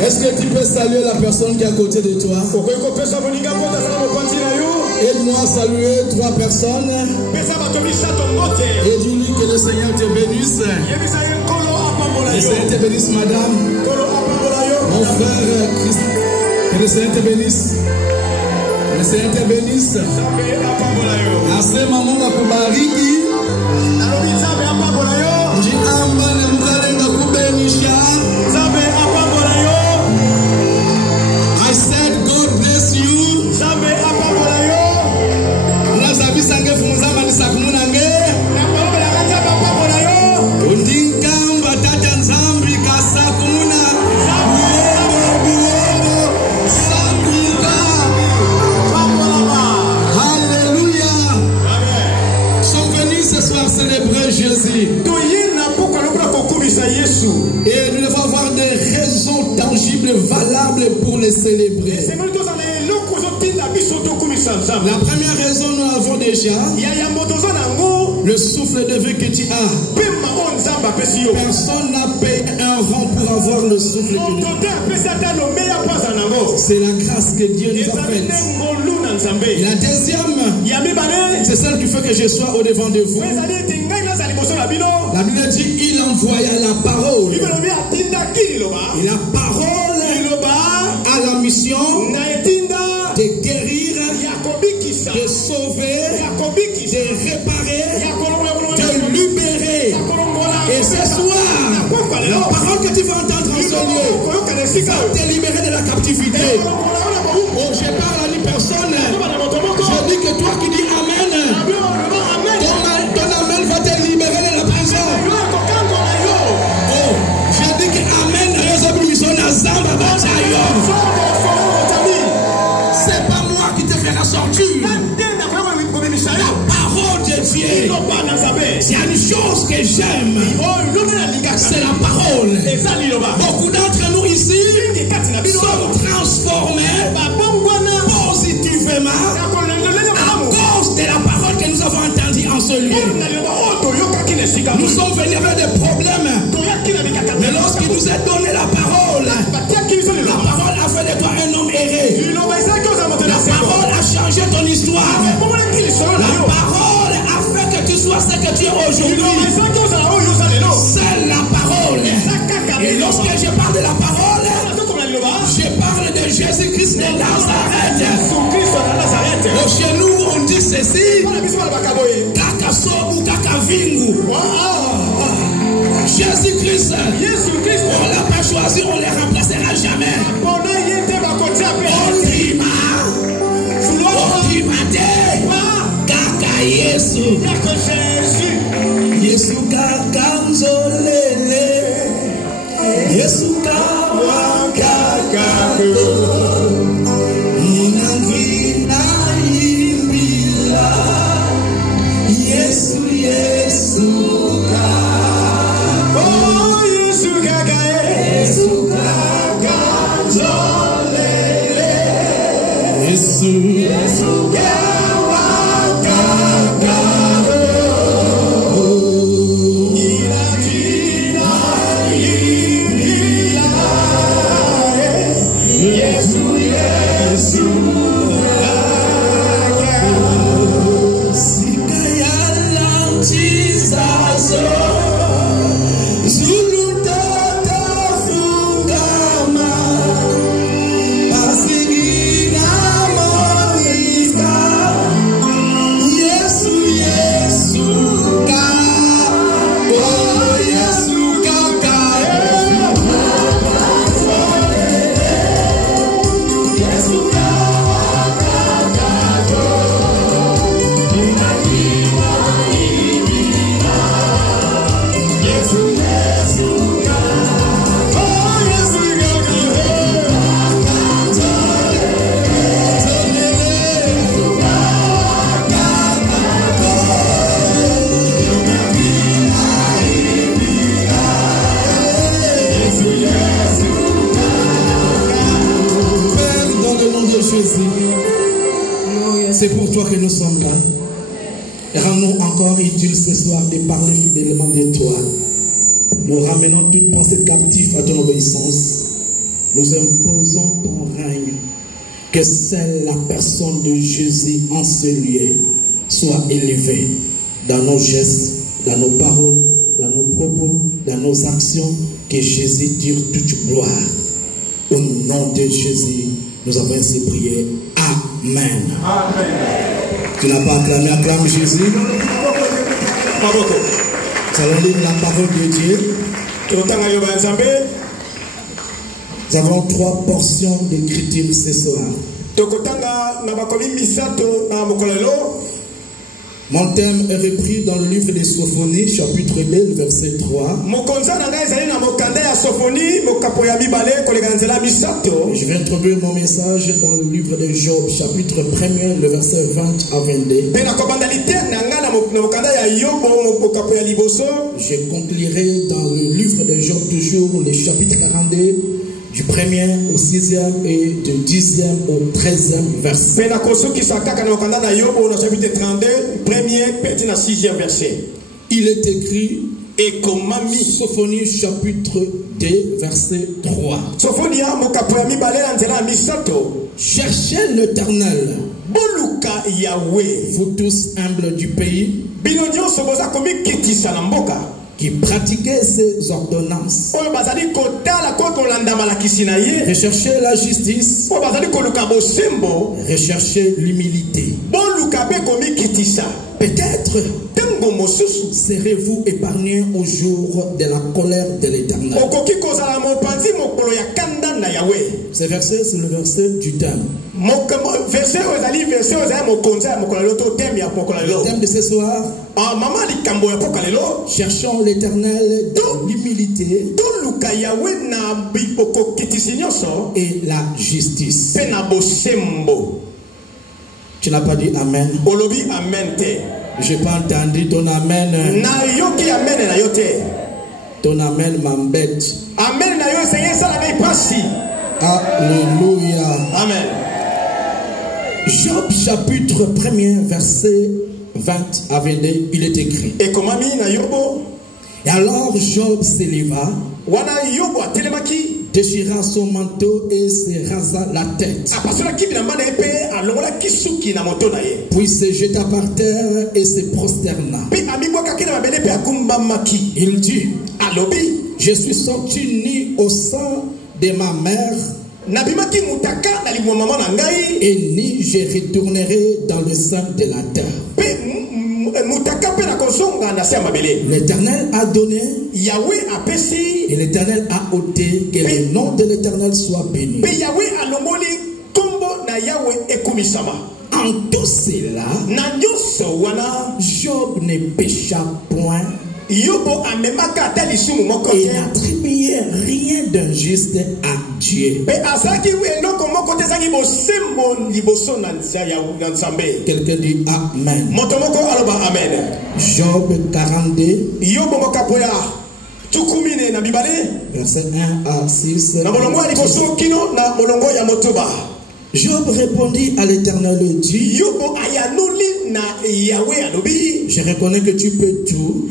Est-ce que tu peux saluer la personne qui est à côté de toi? Aide-moi à saluer 3 personnes. Et dis-lui que le Seigneur te bénisse. Le Seigneur te bénisse, madame. Mon frère Christ. Que le Seigneur te bénisse. Le Seigneur te bénisse. Assez maman va kubariki. Jiamba ne mzalenga kubenisha. I said God bless you. Nazabi sange funza mani sakumunange. Undingamba tata nzambi kasakumuna. Célébrer Jésus. Et nous devons avoir des raisons tangibles, valables pour les célébrer. La première raison, nous avons déjà le souffle de vie que tu as. Personne n'a payé un rang pour avoir le souffle de vie. C'est la grâce que Dieu nous a faite. La deuxième, c'est celle qui fait que je sois au devant de vous. La Bible dit il envoya la parole. Et la parole a la mission de guérir, de sauver, de réparer, de libérer. Et ce soir, la parole que tu vas entendre en ce lieu va te libérer de la captivité. Oh, je parle à une personne. Je dis que toi qui dis Amen, ton Amen va te libérer de la prison. Oh, je dis que Amen, c'est pas moi qui te fera sortir. La parole de Dieu. S'il y a une chose que j'aime, c'est la parole. Beaucoup d'entre nous ici sont transformés positivement à cause de la parole que nous avons entendue en ce lieu. Nous sommes venus avec des problèmes, mais lorsqu'il nous a donné la parole a fait de toi un homme erré. La parole a changé ton histoire. La parole a fait que tu sois ce que tu es aujourd'hui. C'est la parole. Et lorsque je parle de la parole, je parle de Jésus-Christ de Nazareth. Chez nous, on dit ceci. Kaka sobu, kaka vingu. Jésus-Christ, on l'a pas choisi, on ne les remplacera jamais. Kaka Yesu. Yesu kaka nzolele. Yesu kawa kaka inangina imbila. Yesu Yesu kaka. Oh Yesu kaka. Yesu kaka nzolele. Yesu Yesu kawa kaka. de Jésus, c'est pour toi que nous sommes là. Rends-nous encore utiles ce soir de parler fidèlement de toi. Nous ramenons toute pensée captive à ton obéissance. Nous imposons ton règne. Que seule la personne de Jésus en ce lieu soit élevée dans nos gestes, dans nos paroles, dans nos propos, dans nos actions. Que Jésus tire toute gloire. Au nom de Jésus, nous avons ainsi prié. Amen. Amen. Tu n'as pas acclamé, acclame Jésus. Nous allons lire la parole de Dieu. Nous avons 3 portions d'écriture ce soir. Mon thème est repris dans le livre des Sophonies, chapitre 2, verset 3. Je vais introduire mon message dans le livre de Job, chapitre 1er, le verset 20 à 22. Je conclurai dans le livre de Job toujours le chapitre 42, du 1er au 6e et du 10e au 13e verset. Il est écrit, Sophonie chapitre 2 verset 3. Cherchez l'Éternel, vous tous humbles du pays, qui pratiquait ses ordonnances. Recherchez la justice. Recherchez l'humilité. Peut-être serez-vous épargnés au jour de la colère de l'Éternel. Ce verset, c'est le verset du thème. Le thème de ce soir, cherchons l'Éternel dans l'humilité et la justice. Tu n'as pas dit Amen. Je n'ai pas entendu ton Amen. Ton Amen m'embête. Alléluia. Amen. Job chapitre 1er verset 20 à 22, il est écrit. Et alors Job s'éleva, déchira son manteau et se rasa la tête. Puis se jeta par terre et se prosterna. Il dit, je suis sorti nu au sein de ma mère, et ni je retournerai dans le sein de la terre. L'Éternel a donné, et l'Éternel a ôté. Que le nom de l'Éternel soit béni. En tout cela, Job ne pécha point et n'attribuait rien d'injuste à Dieu. Quelqu'un dit Amen. Job 42, verset 1 à 6. Job répondit à l'Éternel et dit, je reconnais que tu peux tout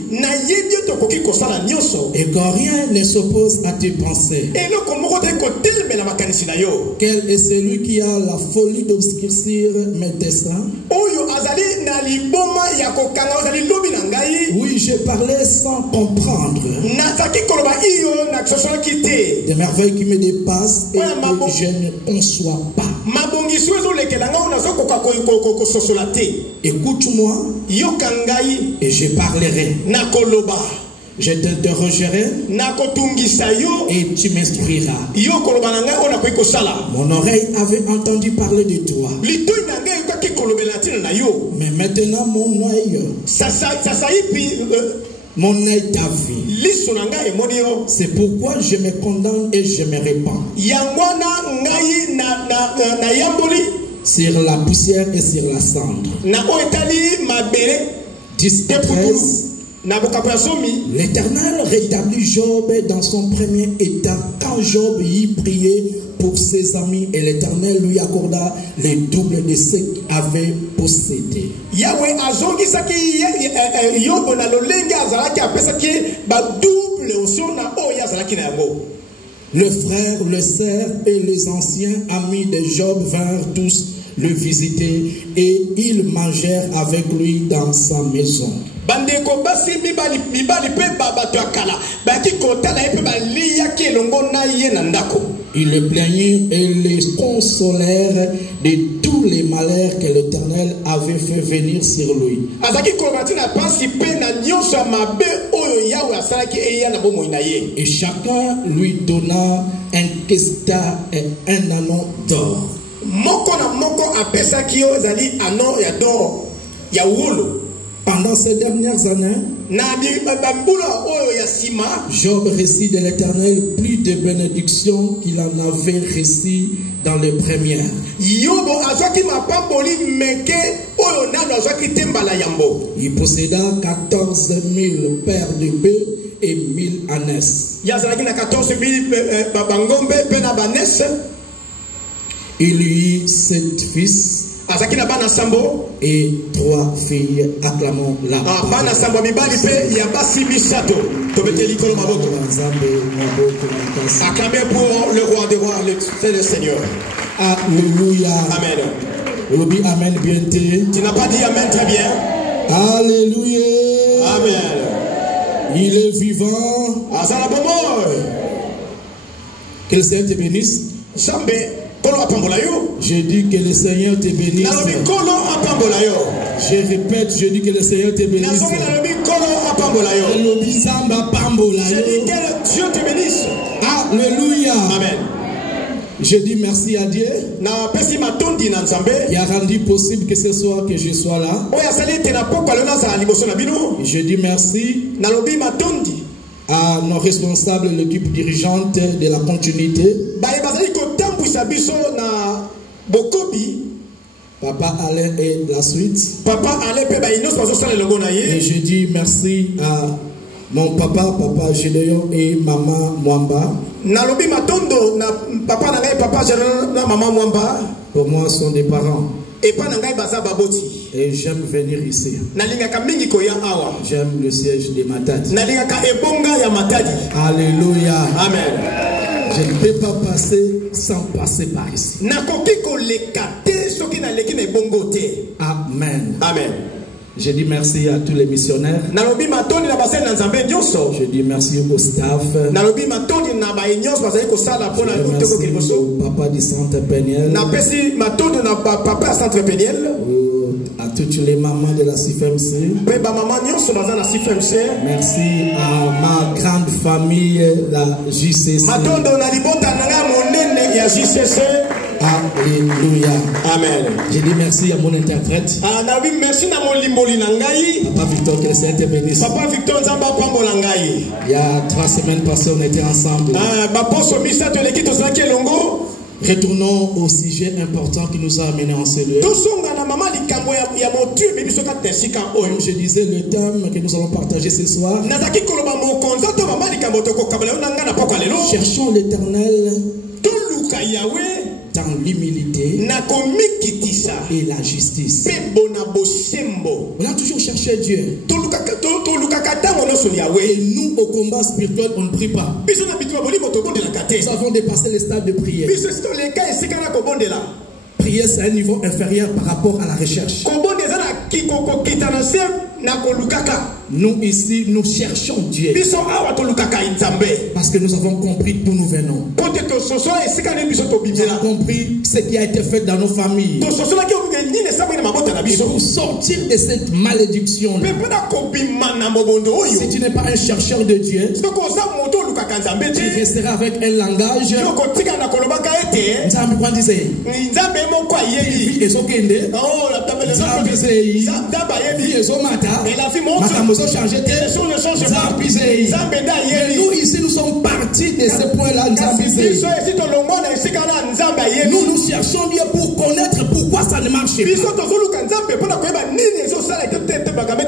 et que rien ne s'oppose à tes pensées. Quel est celui qui a la folie d'obscurcir mes desseins? Oui, j'ai parlé sans comprendre. Des merveilles qui me dépassent et que je ne conçois pas. Écoute-moi et je parlerai. Je t'interrogerai et tu m'instruiras. Mon oreille avait entendu parler de toi, mais maintenant mon œil t'a vu. C'est pourquoi je me condamne et je me répands sur la poussière et sur la cendre. 10 et 13. L'Éternel rétablit Job dans son premier état quand Job y priait pour ses amis et l'Éternel lui accorda les doubles de ce qu'il avait possédé. Le frère, le cerf et les anciens amis de Job vinrent tous le visiter et ils mangèrent avec lui dans sa maison. Ils le plaignirent et les consolèrent de tous les malheurs que l'Éternel avait fait venir sur lui. Et chacun lui donna un kesta et un anneau d'or. Pendant ces dernières années, Job reçut de l'Éternel plus de bénédictions qu'il en avait reçues dans les premières. Il posséda 14 000 paires de bœufs et 1000 ânesses. Il eut 7 fils et 3 filles. Acclamons la parole. Acclamez pour le roi des rois, c'est le Seigneur. Alléluia. Amen. Amen bien. Tu n'as pas dit amen très bien. Alléluia. Amen. Il est vivant. Que le Seigneur te bénisse. Je dis que le Seigneur te bénisse. Je répète, je dis que le Seigneur te bénisse. Je dis que Dieu te bénisse. Alléluia. Amen. Je dis merci à Dieu qui a rendu possible que ce soir que je sois là. Je dis merci à nos responsables, l'équipe dirigeante de la continuité. Papa Alain et la suite. Et je dis merci à mon papa Gédéon et maman Mwamba. Pour moi, sont des parents. Et j'aime venir ici. J'aime le siège de Matadi. Alléluia. Amen. Je ne peux pas passer sans passer par ici. Amen. Amen. Je dis merci à tous les missionnaires. Je dis merci au staff. Merci au papa du centre Péniel. À toutes les mamans de la CFMC. Merci à ma grande famille, la JCC. Alléluia. Amen. Je dis merci à mon interprète. Papa Victor, que le Seigneur te bénisse. Il y a 3 semaines passées, on était ensemble. Retournons au sujet important qui nous a amenés en ce lieu. Comme je disais, le thème que nous allons partager ce soir. Cherchons l'Éternel dans l'humilité et la justice. On a toujours cherché Dieu. Et nous, au combat spirituel, on ne prie pas. Nous avons dépassé le stade de prière. Prier, c'est un niveau inférieur par rapport à la recherche. Nous ici, nous cherchons Dieu. Parce que nous avons compris d'où nous venons. Nous avons compris ce qui a été fait dans nos familles. Et pour sortir de cette malédiction, si tu n'es pas un chercheur de Dieu, tu resteras avec un langage. Nous ici, nous sommes partis de ce point-là. Nous cherchons Dieu pour connaître pourquoi ça ne marche pas.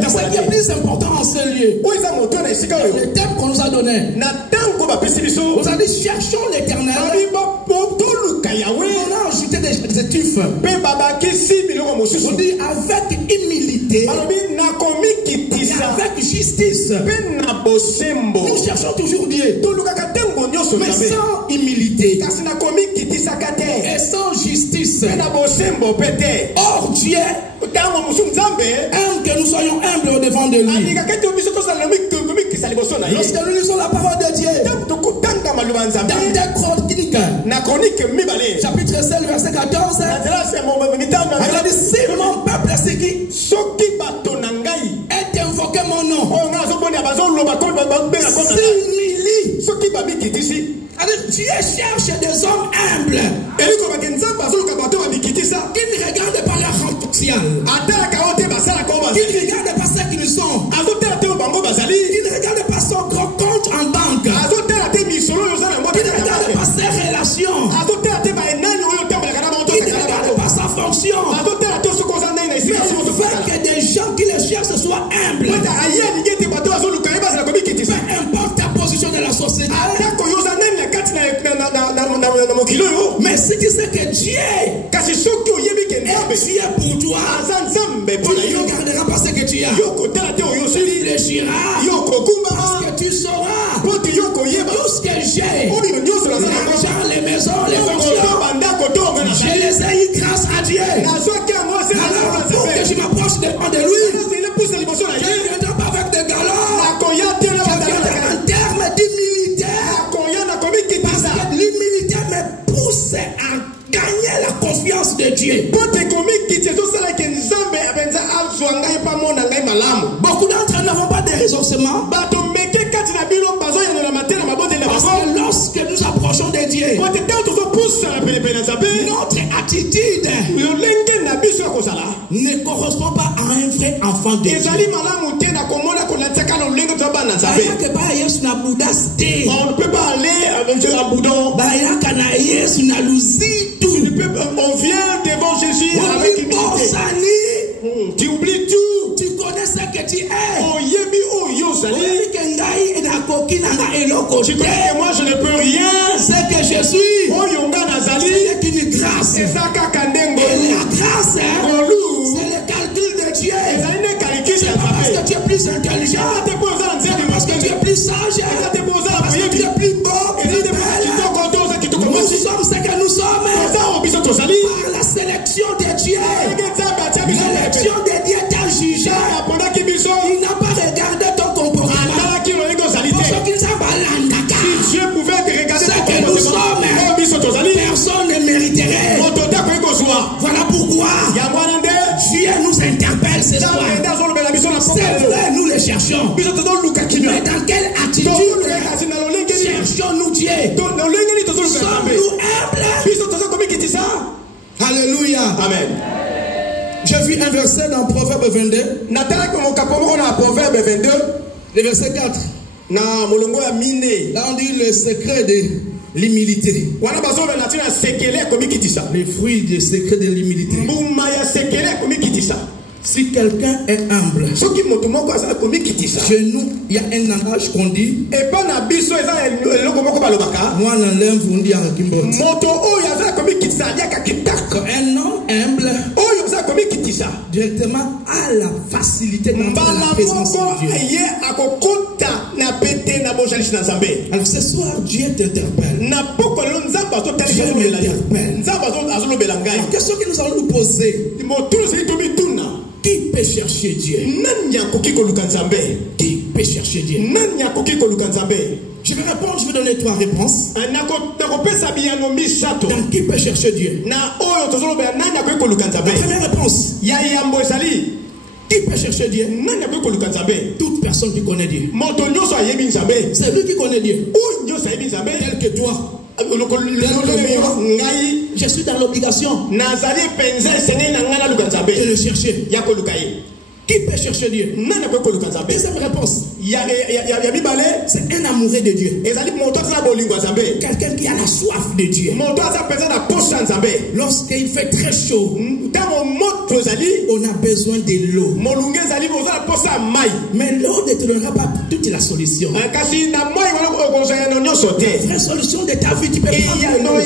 Ce qui est plus important en ce lieu, lieu. Le thème qu'on nous a donné. Vous avez dit cherchons l'éternel. On a ajouté des études. On dit avec humilité et avec justice. Nous cherchons toujours Dieu. Mais sans humilité et sans justice. Or Dieu aime que nous soyons humbles au devant de lui. Lorsque nous lisons la parole de Dieu dans Chroniques, chapitre 7, verset 14, il a dit si mon peuple est invoqué mon nom, Dieu cherche des hommes humbles qui ne regardent pas leur rang social, qui ne regardent pas ce qu'ils sont, qui ne regardent pas son gros compte en banque, qui ne regardent pas ses relations, qui ne regardent pas sa fonction. Mais il veut que des gens qui le cherchent soient humbles. Peu importe ta position dans la société. Mais si tu sais que Dieu est Dieu pour toi, tu ne regarderas pas ce que tu as. Tu réfléchiras parce que tu sauras tout ce que j'ai. L'argent, les maisons, les fonctions, je les ai eu grâce à Dieu. Alors pour que je m'approche de lui, je ne viendrai pas avec des galons. Je viendrai en termes d'humilité. Parce que l'humilité me pousse à gagner la confiance de Dieu. Beaucoup d'entre eux n'avons pas de ressourcements. Parce que lorsque nous approchons de Dieu, notre attitude ne correspond pas à un vrai enfant de Dieu. On ne peut pas aller à Boudon. On vient devant Jésus avec humilité. Tu oublies tout. Tu connais ce que tu es. Je connais que moi je ne peux rien. C'est que je suis. C'est une grâce. Et la grâce, c'est le calcul de Dieu. C'est pas parce que tu es plus intelligent. C'est pas parce que tu es plus sage. C'est pas parce que tu es plus beau. Nous sommes ce que nous sommes. Par la sélection de Dieu. L'élection de Dieu t'a jugé. Il n'a pas regardé ton comportement. Si Dieu pouvait te regarder ce que nous sommes, personne ne mériterait. Voilà pourquoi Dieu nous interpelle ce soir. C'est vrai, nous le cherchons. Mais dans quelle attitude cherchons-nous Dieu? Sommes-nous humbles? Alléluia. Amen. J'ai vu un verset dans Proverbe 22. Le verset 4. Là on dit le secret de l'humilité. Les fruits du secret de l'humilité. Si quelqu'un est humble, chez nous, il y a un langage qu'on dit. Moi, on dit à quand un homme humble, directement à la facilité dans la présence de Dieu. Alors ce soir, Dieu t'interpelle. Dieu m'interpelle. La question que nous allons nous poser: qui peut chercher Dieu? Qui peut chercher Dieu? Je vais répondre, je vais donner 3 réponses. Donc, qui peut chercher Dieu? La première réponse: qui peut chercher Dieu? Toute personne qui connaît Dieu. C'est lui qui connaît Dieu. Tel que toi. Je suis dans l'obligation de le chercher. Qui peut chercher Dieu? Deuxième réponse. C'est un amoureux de Dieu. Quelqu'un qui a la soif de Dieu. Lorsqu'il fait très chaud, on a besoin de l'eau. Mais l'eau ne te donnera pas toute la solution. La vraie solution de ta vie, tu peux prendre l'eau.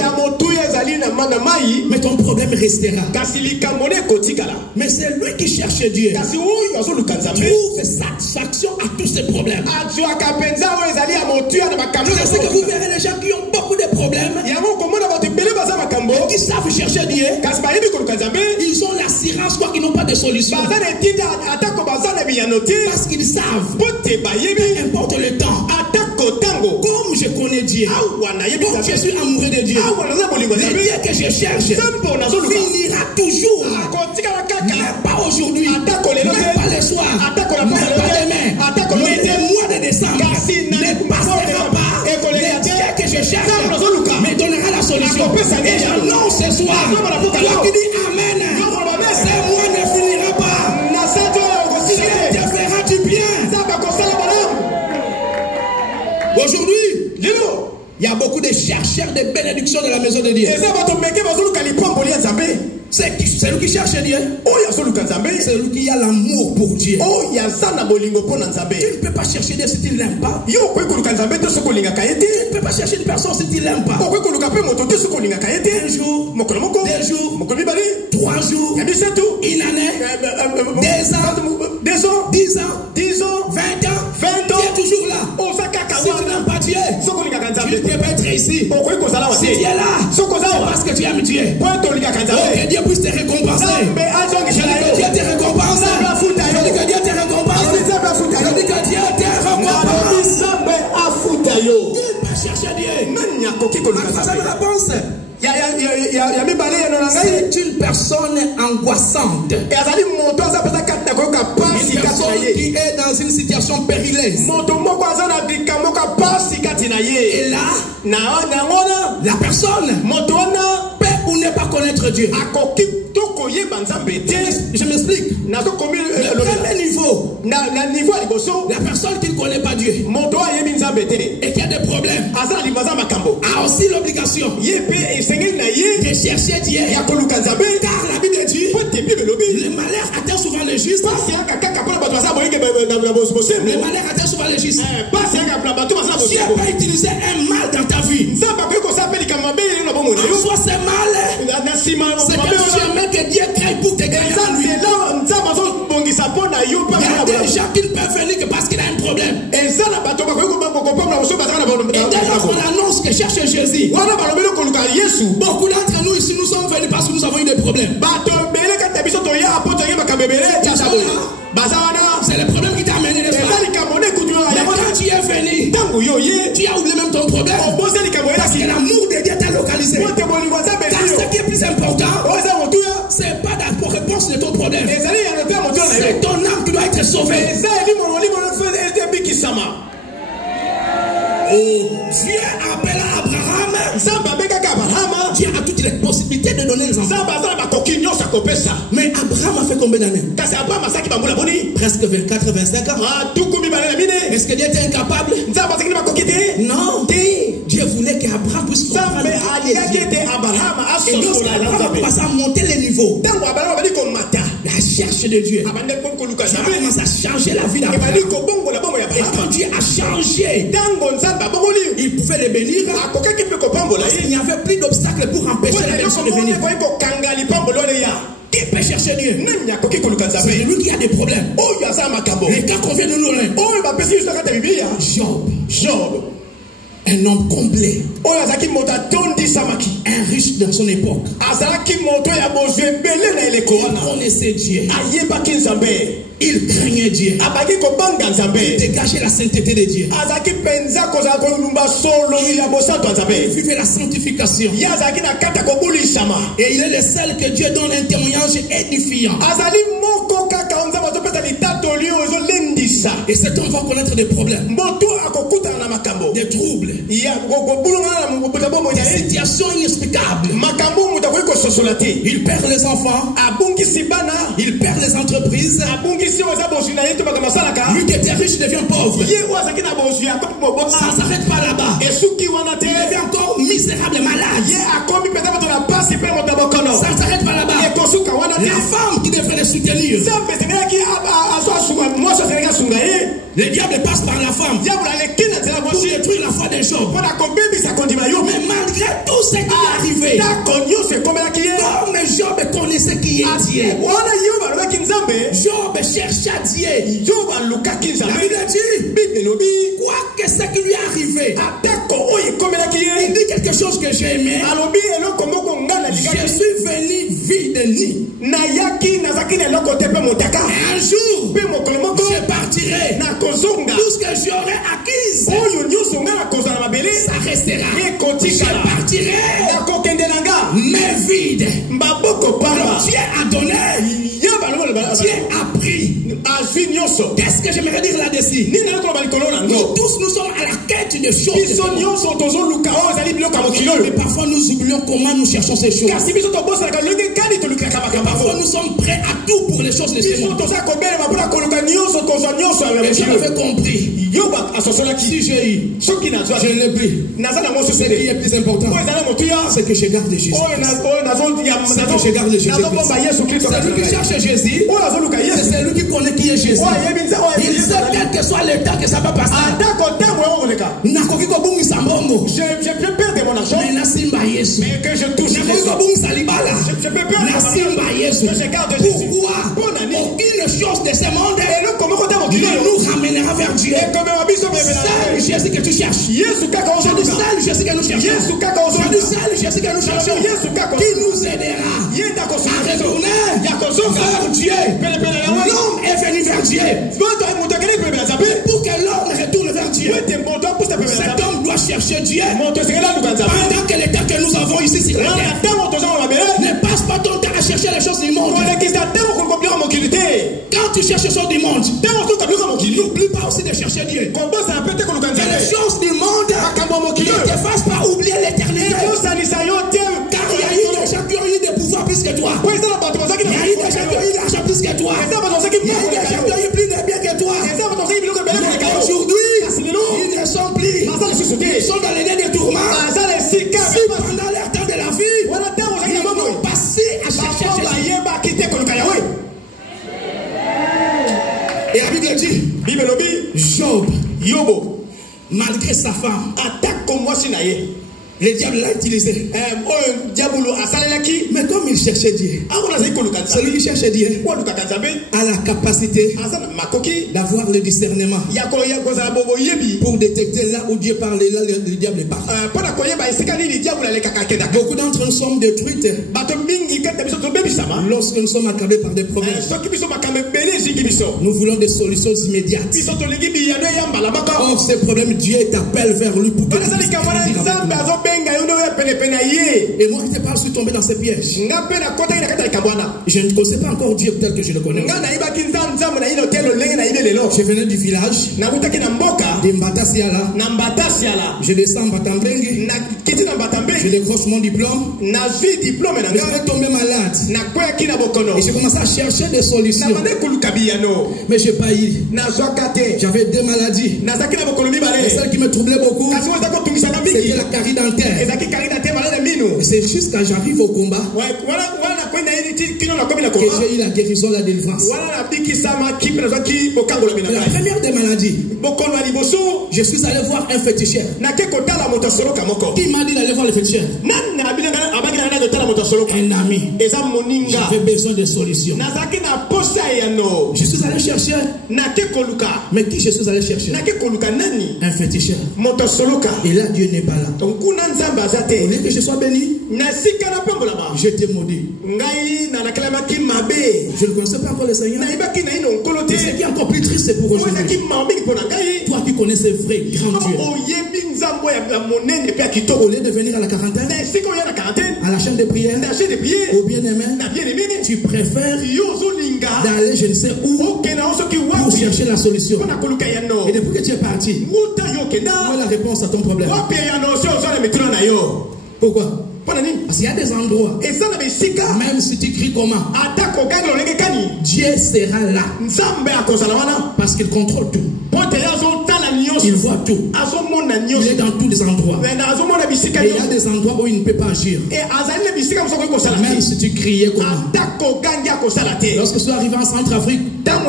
Mais ton problème restera. Mais c'est lui qui cherche Dieu. Trouve satisfaction à tous ces problèmes. Je sais que vous verrez les gens qui ont beaucoup de problèmes, qui savent chercher Dieu. Ils ont l'assurance quoi qu'ils n'ont pas de solution. Parce qu'ils savent, peu importe le temps, comme je connais Dieu, comme je suis amoureux de Dieu, le Dieu que je cherche finira toujours. Mais pas aujourd'hui, même pas le soir, même pas demain, mais le mois de décembre ne passera pas. Le Dieu que je cherche me donnera la solution. Et j'annonce ce soir, toi qui dis Amen, ce mois ne finira pas. Dieu te fera du bien. Aujourd'hui, il y a beaucoup de chercheurs de bénédiction de la maison de Dieu. C'est lui qui cherche Dieu. C'est lui qui a l'amour pour Dieu. Tu ne peux pas chercher Dieu si tu ne l'aimes pas. Tu ne peux pas chercher une personne si tu ne l'aimes pas. Un jour, 2 jours, 3 jours, une année, 2 ans, 10 ans, 20 ans, tu es toujours là. Si tu n'aimes pas Dieu, tu ne peux pas être ici. Si tu es là, c'est parce que tu aimes Dieu. Que Dieu puisse te récompenser. Je dis que Dieu te récompense. Je dis que Dieu te récompense. Je dis que Dieu te récompense. Il va chercher Dieu. Ma troisième réponse. C'est une personne angoissante. Une personne qui est dans une situation périleuse. Et là, la personne peut ou ne pas connaître Dieu. Je m'explique. Le premier niveau, la personne qui ne connaît pas Dieu et qui a des problèmes a aussi l'obligation de chercher Dieu. Car la Bible dit le malheur atteint souvent les justes. Le malheur atteint souvent les justes. Dieu peut utiliser un mal dans ta vie. Soit c'est mal, c'est un chemin que Dieu crée pour te gagner en lui. Il y a des gens qui ne peuvent venir que parce qu'il a un problème. Et dès lors qu'on annonce que cherche Jésus, beaucoup d'entre nous ici, nous sommes venus parce que nous avons eu des problèmes. C'est le problème qui t'a amené les soirs. Mais quand tu es venu, tu as oublié même ton problème. Parce que l'amour de Dieu t'a localisé. Car ce qui est plus important, c'est pas la réponse de ton problème. C'est ton âme qui doit être sauvée. Dieu appela Abraham. Dieu a toutes les possibilités de donner les enfants. Mais Abraham a fait combien d'années? Presque 24, 25 ans. Est-ce que Dieu était incapable? Non. Dieu voulait qu'Abraham puisse comprendre. Et lorsqu'Abraham commence à monter les niveaux, la cherche de Dieu, Dieu a commencé à changer la vie d'Abraham. Et quand Dieu a changé, il pouvait les bénir. Il n'y avait plus d'obstacles pour empêcher la personne de venir. Qui peut chercher Dieu? C'est lui qui a des problèmes. Et quand on vient de nous, Job, un homme comblé, un riche dans son époque, il connaissait Dieu, il craignait Dieu, il dégageait la sainteté de Dieu, il vivait la sanctification, et il est le seul que Dieu donne un témoignage édifiant. Et cet homme va connaître des problèmes, des troubles, des situations inexplicables. Il perd les enfants. Il perd les entreprises. Lui qui était riche devient pauvre. Ça ne s'arrête pas là-bas. Il devient encore misérable et malade. Ça ne s'arrête pas là-bas. La femme qui devrait les soutenir. Le diable passe par la femme pour détruire la foi des gens. Mais malgré tout ce qui est arrivé, comme Job connaissait qui est Dieu, Job chercha Dieu. La Bible dit, quoi que ce qui lui est arrivé, il dit quelque chose que j'ai aimé. Je suis venu vide-ni. Un jour, je partirai. Tout ce que j'aurai acquis, ça restera. Je partirai, mais vide. Dieu a donné, Dieu a pris. Qu'est-ce que j'aimerais dire là-dessus? Nous tous, nous sommes à la quête de choses. Mais parfois nous oublions comment nous cherchons ces choses. Parfois nous sommes prêts à tout pour les choses de ce monde. Et j'avais compris. Si j'ai eu, je n'ai plus. Ce qui est plus important, c'est que je garde Jésus. C'est que je garde Jésus. C'est lui qui cherche Jésus. C'est lui qui connaît qui est Jésus. Il sait quel que soit le temps que ça va passer. Je peux perdre mon argent. Mais que je touche Jésus. Je peux perdre je garde Jésus. Pourquoi? Aucune chose de ce monde ne nous ramènera vers Dieu. C'est Jésus que tu cherches. C'est Jésus que nous cherchons. C'est Jésus que nous cherchons. Qui nous aidera à retourner vers Dieu. L'homme est venu vers Dieu. Pour que l'homme retourne vers Dieu, cet homme doit chercher Dieu. Pendant que l'état que nous avons ici sur la terre, ne passe pas ton temps à chercher les choses du monde. Quand tu cherches les choses du monde, n'oublie pas aussi de chercher Dieu. Que les choses du monde ne te fassent pas oublier l'éternité. Car il y a eu des gens qui ont eu des pouvoirs plus que toi. Il y a eu des gens qui ont eu l'argent plus que toi. Il y a eu des gens qui ont eu plus de biens que toi. Mais aujourd'hui, ils ne sont plus. Ils sont dans les nez de tourments. Si pendant leur temps de la vie, ils n'ont pas passé à chercher Jésus. Et la Bible dit, Job, malgré sa femme, le diable l'a utilisé. Mais comme il cherchait Dieu, celui qui cherchait Dieu a la capacité d'avoir le discernement pour détecter là où Dieu parle et là le diable parle. Beaucoup d'entre nous sommes détruits lorsque nous sommes accablés par des problèmes. Nous voulons des solutions immédiates. Or, ces problèmes, Dieu t'appelle vers lui pour que tu puisses grandir avec lui. Et moi qui te parle, je suis tombé dans ces pièges. Je ne connaissais pas encore Dieu tel que je le connais. Je venais du village de Mbatasiala. Je descends à Mbatambengi. Je décroche mon diplôme. Je suis tombé malade. Et j'ai commencé à chercher des solutions. Mais je n'ai pas eu. J'avais deux maladies. Et celle qui me troublait beaucoup, c'était la carie dentaire. Et c'est juste quand j'arrive au combat que j'ai eu la guérison, la délivrance. La première des maladies, je suis allé voir un féticheur. Qui m'a dit d'aller voir le féticheur? Un ami. J'avais besoin de solutions. Je suis allé chercher. Mais qui je suis allé chercher? Un féticheur. Et là, Dieu n'est pas là. Au lieu que je sois béni, j'étais maudit. Je ne connaissais pas encore le Seigneur. Et ce qui est encore plus triste, c'est pour aujourd'hui. Toi qui connais ce vrai grand Dieu, au lieu de venir à la quarantaine, à la chaîne de prière, au bien-aimé, tu préfères d'aller je ne sais où pour chercher la solution. Et depuis que tu es parti, où est la réponse à ton problème? Pourquoi? Parce qu'il y a des endroits, même si tu cries comment, Dieu sera là. Parce qu'il contrôle tout. Il voit tout. Il est dans tous les endroits. Et il y a des endroits où il ne peut pas agir. Même si tu criais comment. Lorsque je suis arrivé en Centrafrique, un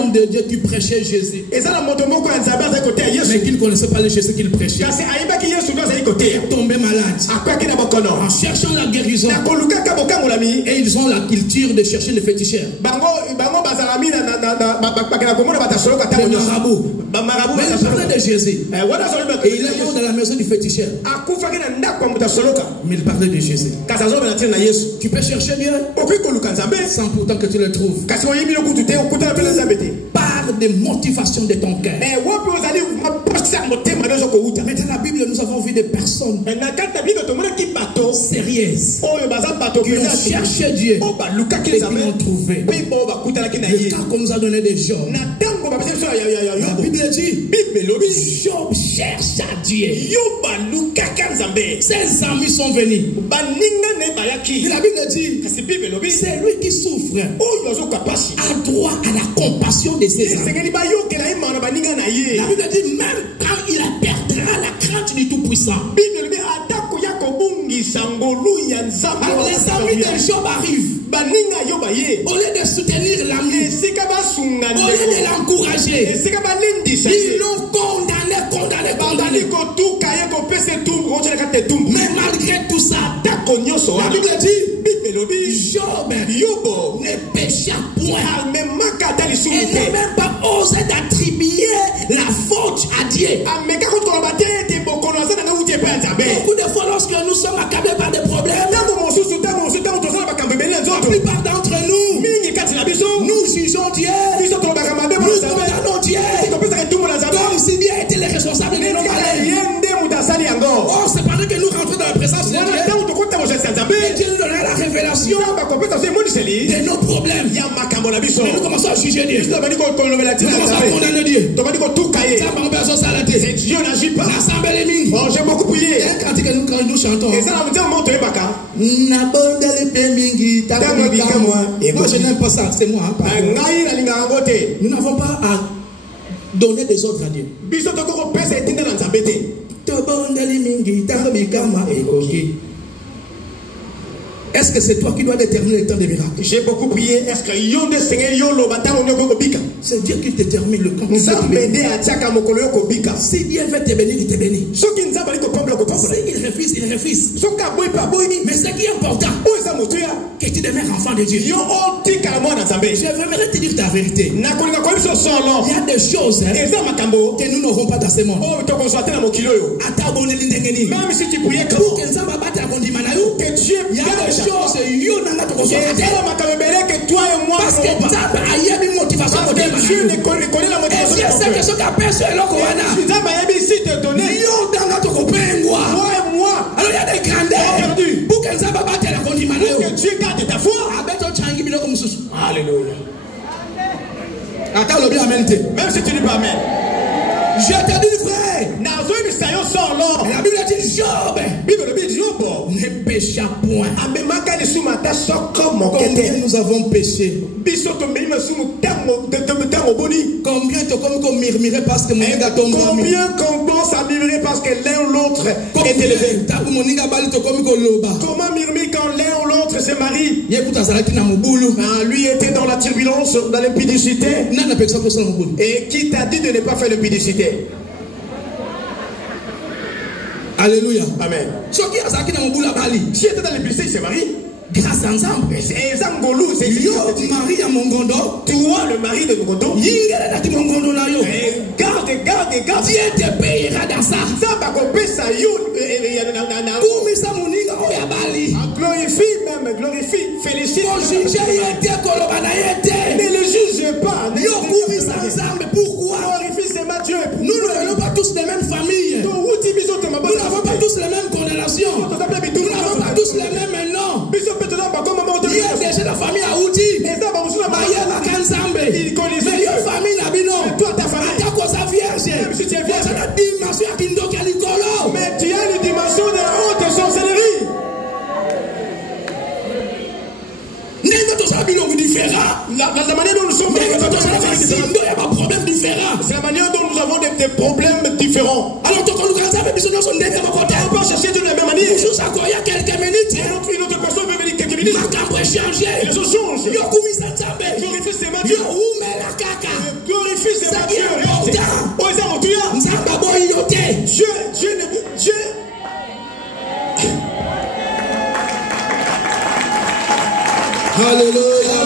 homme de Dieu qui prêchait Jésus, mais qui ne connaissait pas le Jésus qu'il prêchait, tombé malade en cherchant la guérison. Et ils ont la culture de chercher le féticheur, le marabout. Mais il parlait de Jésus. Et il est mort dans la maison du féticheur. Mais il parlait de Jésus. Tu peux chercher Dieu sans pourtant que tu le trouves. Par des motivations de ton cœur. Mais dans la Bible, nous avons vu des personnes sérieuses qui ont cherché Dieu et qui l'ont trouvé. Le cas qu'on nous a donné des Job. La Bible dit, Job cherche à Dieu. Ses amis sont venus. Et la Bible dit, c'est lui qui souffre a droit à la compassion de ses amis. La Bible dit, même quand il perdra la crainte du Tout-Puissant. Alors les amis de Job arrivent. Au lieu de soutenir l'ami, au lieu de l'encourager, ils l'ont condamné. Mais malgré tout ça, la Bible dit, Job ne pécha point. Et n'a même pas osé d'attribuer la faute à Dieu. Beaucoup de fois, lorsque nous sommes accablés par des problèmes, la plupart d'entre nous, nous jugeons Dieu, nous condamnons Dieu, comme si Dieu était le responsable de nos malheurs. Oh, c'est pendant que nous rentrons dans la présence de Dieu, et Dieu nous donnera la révélation de nos problèmes. Mais nous commençons à juger Dieu. Nous commençons à condamner Dieu. Dieu n'agit pas. J'ai beaucoup prié. Quand nous chantons, moi je n'aime pas ça, c'est moi. Nous n'avons pas à donner des ordres à Dieu. Est-ce que c'est toi qui dois déterminer le temps des miracles? J'ai beaucoup prié. Est-ce que c'est Dieu qui détermine le temps? Si Dieu veut te bénir, il te bénit. Si il refuse, il refuse. Mais ce qui est important, que tu demeures enfant de Dieu. Je voudrais te dire ta vérité. Il y a des choses que nous n'aurons pas dans ce monde. Même si tu priais que Dieu, il y a des choses que toi et moi, parce que Dieu ne connaît la motivation. Et c'est ce qu'a si te donné, toi et moi, alors il y a des grandeurs pour que Dieu garde ta foi. Alléluia. Même si tu dis pas amen. Je te dis frère, la Bible dit Job ne pécha point. Combien nous avons péché? Combien qu'on murmurait parce que combien qu'on commence à murmurer parce que l'un ou l'autre est élevé? Comment murmurer quand l'un ou l'autre se marie? Lui était dans la turbulence, dans l'impudicité. Et qui t'a dit de ne pas faire l'impudicité? Alléluia. Amen. Si était dans l'impudicité, il s'est marié. Grâce ensemble. Marie à mon gondo. Toi, le mari de mon gondo. Garde. Dieu te payera dans ça. Glorifie, félicite. Ne le juge pas. Pourquoi? Dieu. Nous n'avons pas tous les mêmes familles. Nous n'avons pas tous les mêmes condamnations. Nous n'avons pas tous les mêmes noms. Il y a déjà la famille à Outi. Il connaissait la famille Nabino. Toi, ta famille. Vierge. Mais tu as une dimension de la honte. différents. La manière dont nous sommes, il y a un problème différent. C'est la manière dont nous avons des problèmes différents. Alors, on peut chercher de la même manière. Il y a quelques minutes. Une autre personne peut venir quelques minutes. Les choses changent. Glorifie ses matures. Glorifie ses matures. Dieu. Alléluia.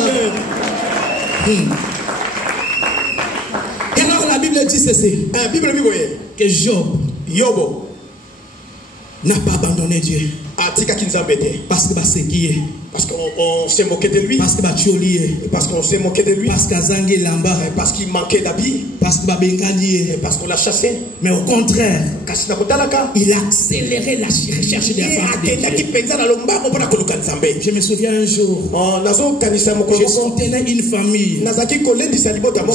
Et alors la Bible dit ceci. Que Job n'a pas abandonné Dieu. Parce que c'est qui est. Parce qu'on s'est moqué de lui. Parce que parce qu'on s'est moqué de lui. Parce qu'il manquait d'habits. Parce qu'on l'a chassé. Mais au contraire, il a accéléré la recherche des femmes. Je me souviens un jour, je soutenais une famille.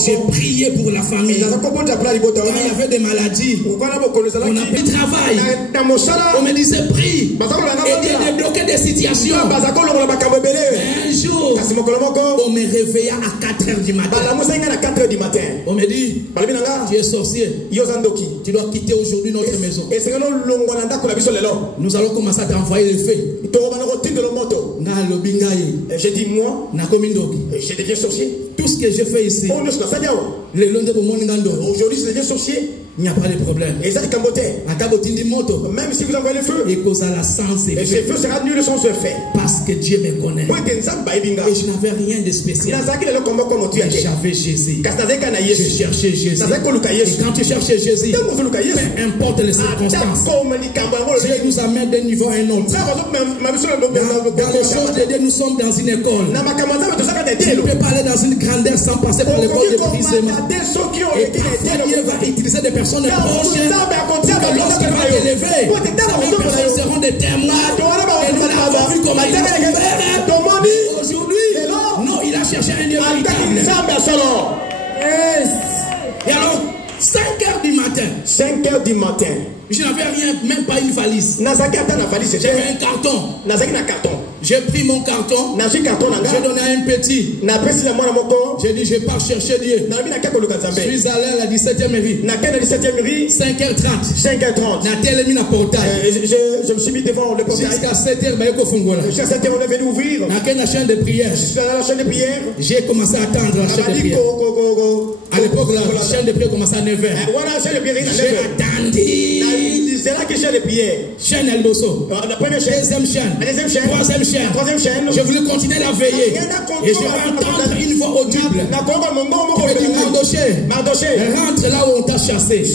J'ai prié pour la famille. Quand il y avait des maladies, on a pris travail. On me disait prie. Et Dieu débloquait des situations. Un jour, on me réveilla à 4h du matin. On me dit, tu es sorcier. Tu dois quitter aujourd'hui notre maison. Nous allons commencer à t'envoyer le feu. J'ai dit moi, je deviens sorcier. Tout ce que je fais ici, aujourd'hui je deviens sorcier. Il n'y a pas de problème. Même si vous envoyez le feu, et ce feu sera nul sans se faire. Parce que Dieu me connaît. Et je n'avais rien de spécial. J'avais Jésus. Je cherchais Jésus. Et quand tu cherches Jésus, peu importe les circonstances, Dieu nous amène d'un niveau à un autre. Dans les choses de Dieu, nous sommes dans une école. Tu ne peux pas aller dans une grandeur sans passer par l'école de brisement. Et Dieu va utiliser des personnes proches pour que lorsqu'il va t'élever, ces personnes seront des témoins. Et nous l'avons vu comme il est. Aujourd'hui, non, il a cherché un Dieu véritable. Et alors, 5h du matin. 5h du matin. Je n'avais rien, même pas une valise. J'avais un carton. J'ai pris mon carton. J'ai donné à un petit. J'ai dit, je pars chercher Dieu. Je suis allé à la 17e rue. 5h30. Je me suis mis devant le portail. Jusqu'à 7h, jusqu'à 7h, on est venu ouvrir. La chaîne de prière. J'ai commencé à attendre la chaîne de prière. À l'époque, la chaîne de prière commençait à 9h. J'ai attendu. C'est là que j'ai les prières. Chaîne El Dosso. Deuxième chaîne. Troisième chaîne. Je voulais continuer la veiller. Et je vais entendre une voix audible. Je vais dire Mardoché. Rentre là où on t'a chassé.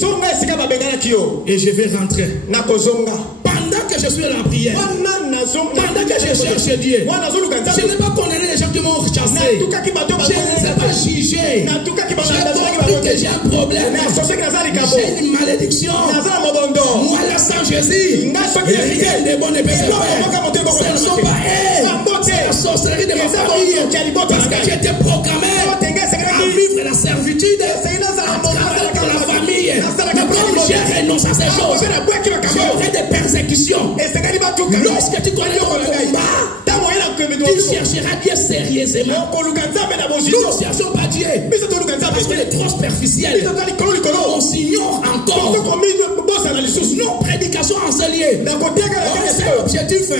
Et je vais rentrer. Pendant que je suis dans la prière, pendant que je cherche Dieu, je n'ai pas condamné les gens qui m'ont chassé. Je ne sais pas juger. J'ai compris que j'ai un problème. J'ai une malédiction. Moi, là, sans Jésus, rien de bon ne peut se faire. Ce ne sont pas eux. C'est la sorcellerie de ma famille. Parce que j'ai été proclamé à vivre la servitude à travers pour la famille. Mais comme j'ai renoncé à ces choses, j'aurai des persécutions. Lorsque tu connais ton combat, tu chercheras Dieu sérieusement. Nous ne cherchons pas Dieu. Parce que les trop superficiels, on s'ignore encore. Nos prédications enseignées. C'est l'objectif de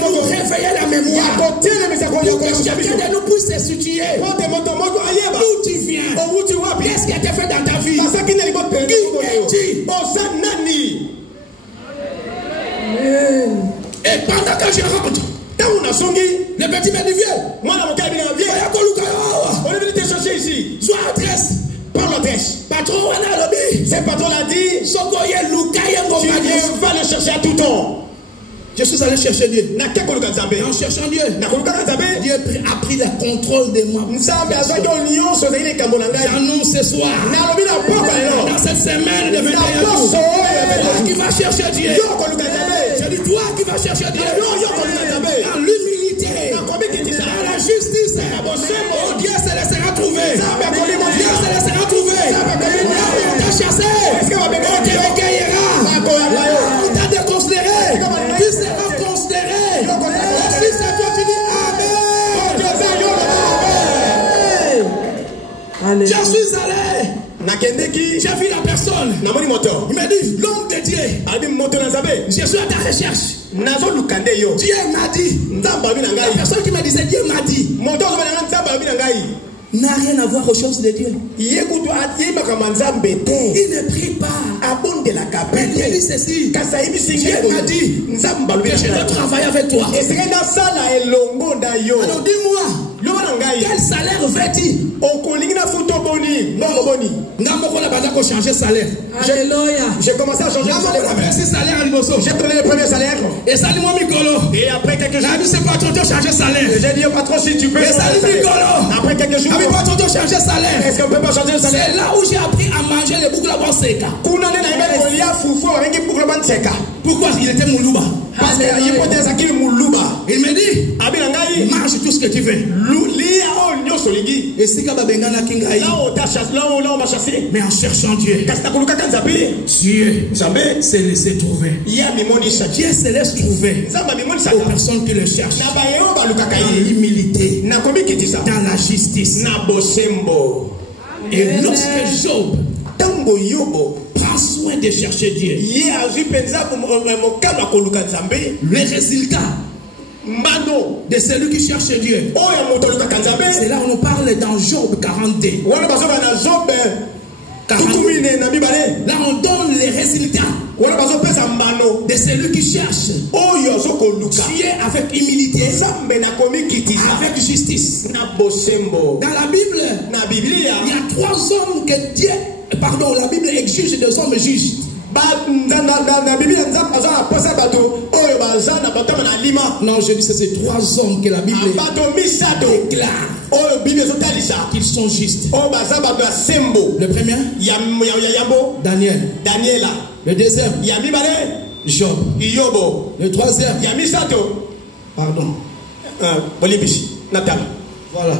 nous réveiller la mémoire. Pour que chacun de nous puisse se situer. D'où tu viens? Qu'est-ce qui a été fait dans ta vie? Qui es-tu? Et pendant que je rentre, le petit me dit viens. On est venu te chercher ici. Sois adresse. Par l'adresse. Patron, c'est patron l'a dit. Tu vas le chercher à tout temps. Je suis allé chercher Dieu. En cherchant Dieu, Dieu a pris le contrôle de moi. J'annonce ce soir, dans cette semaine de 21 jours, toi qui vas chercher Dieu. Je dis toi qui vas chercher Dieu. Dans l'humilité, dans la justice, oh Dieu se laissera trouver. Dieu se laissera trouver. Là où on t'a chassé, on te recueillera. On t'a déconsidéré. Tu seras considéré. Si c'est toi, tu dis Amen. Je suis allé. J'ai vu la personne. Il m'a dit, l'homme de Dieu. Je suis à ta recherche. Dieu m'a dit. La personne qui me disait Dieu m'a dit. N'a rien à voir aux choses de Dieu. Il ne prie pas. Il dit ceci. Dieu m'a dit que je dois travailler avec toi. Alors dis-moi, quel salaire veux-tu? Changer salaire. Alléluia. J'ai commencé à changer salaire. J'ai donné le premier salaire. Et ça, et après quelques jours, c'est pas ton changer salaire. J'ai dit au patron si tu peux. Et ça, après quelques jours, pas ton changer salaire. Est-ce qu'on peut pas changer le salaire? C'est là où j'ai appris à manger les boucles à seka. Pourquoi il était Moulouba? Parce qu'il il me dit, marche tout ce que tu veux. Et si mais en cherchant Dieu, Dieu s'est laissé trouver. Dieu se laisse trouver aux personnes qui le cherchent. Dans l'humilité, dans la justice. Et lorsque Job prend soin de chercher Dieu, le résultat de celui qui cherche Dieu, c'est là où on parle dans Job 42. Là on donne les résultats de celui qui cherche Dieu avec humilité, avec justice. Dans la Bible, il y a 3 hommes que Dieu, pardon, la Bible exige des hommes justes. Non, je dis que c'est 3 hommes que la Bible déclare qu'ils sont justes. Le premier, Daniel. Le deuxième, Job. Le troisième, pardon, voilà.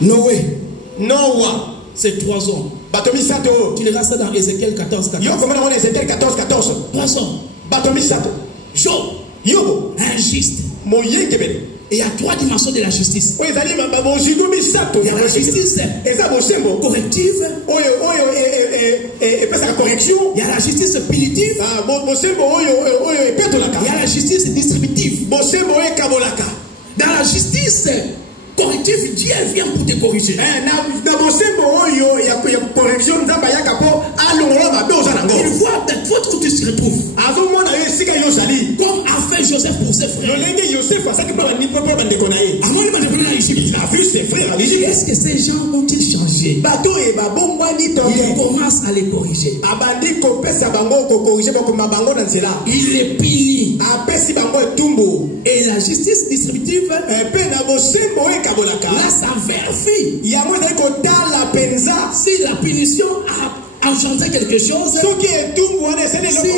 Noé. C'est 3 hommes. Tu les ça dans Ézéchiel 14. 3 hommes. Job, injuste. Et il y a 3 dimensions de la justice. Il y a la justice corrective. Il y a la justice punitive. Il y a la justice distributive. Dans la justice corrective, Dieu vient pour te corriger. Il voit ta faute où tu te retrouves. Comme a fait Joseph pour ses frères. Il a vu ses frères. Est-ce que ces gens ont-ils changé? Il commence à les corriger. Il les punit. Et la justice distributive, là ça vérifie si la punition a engendré quelque chose, si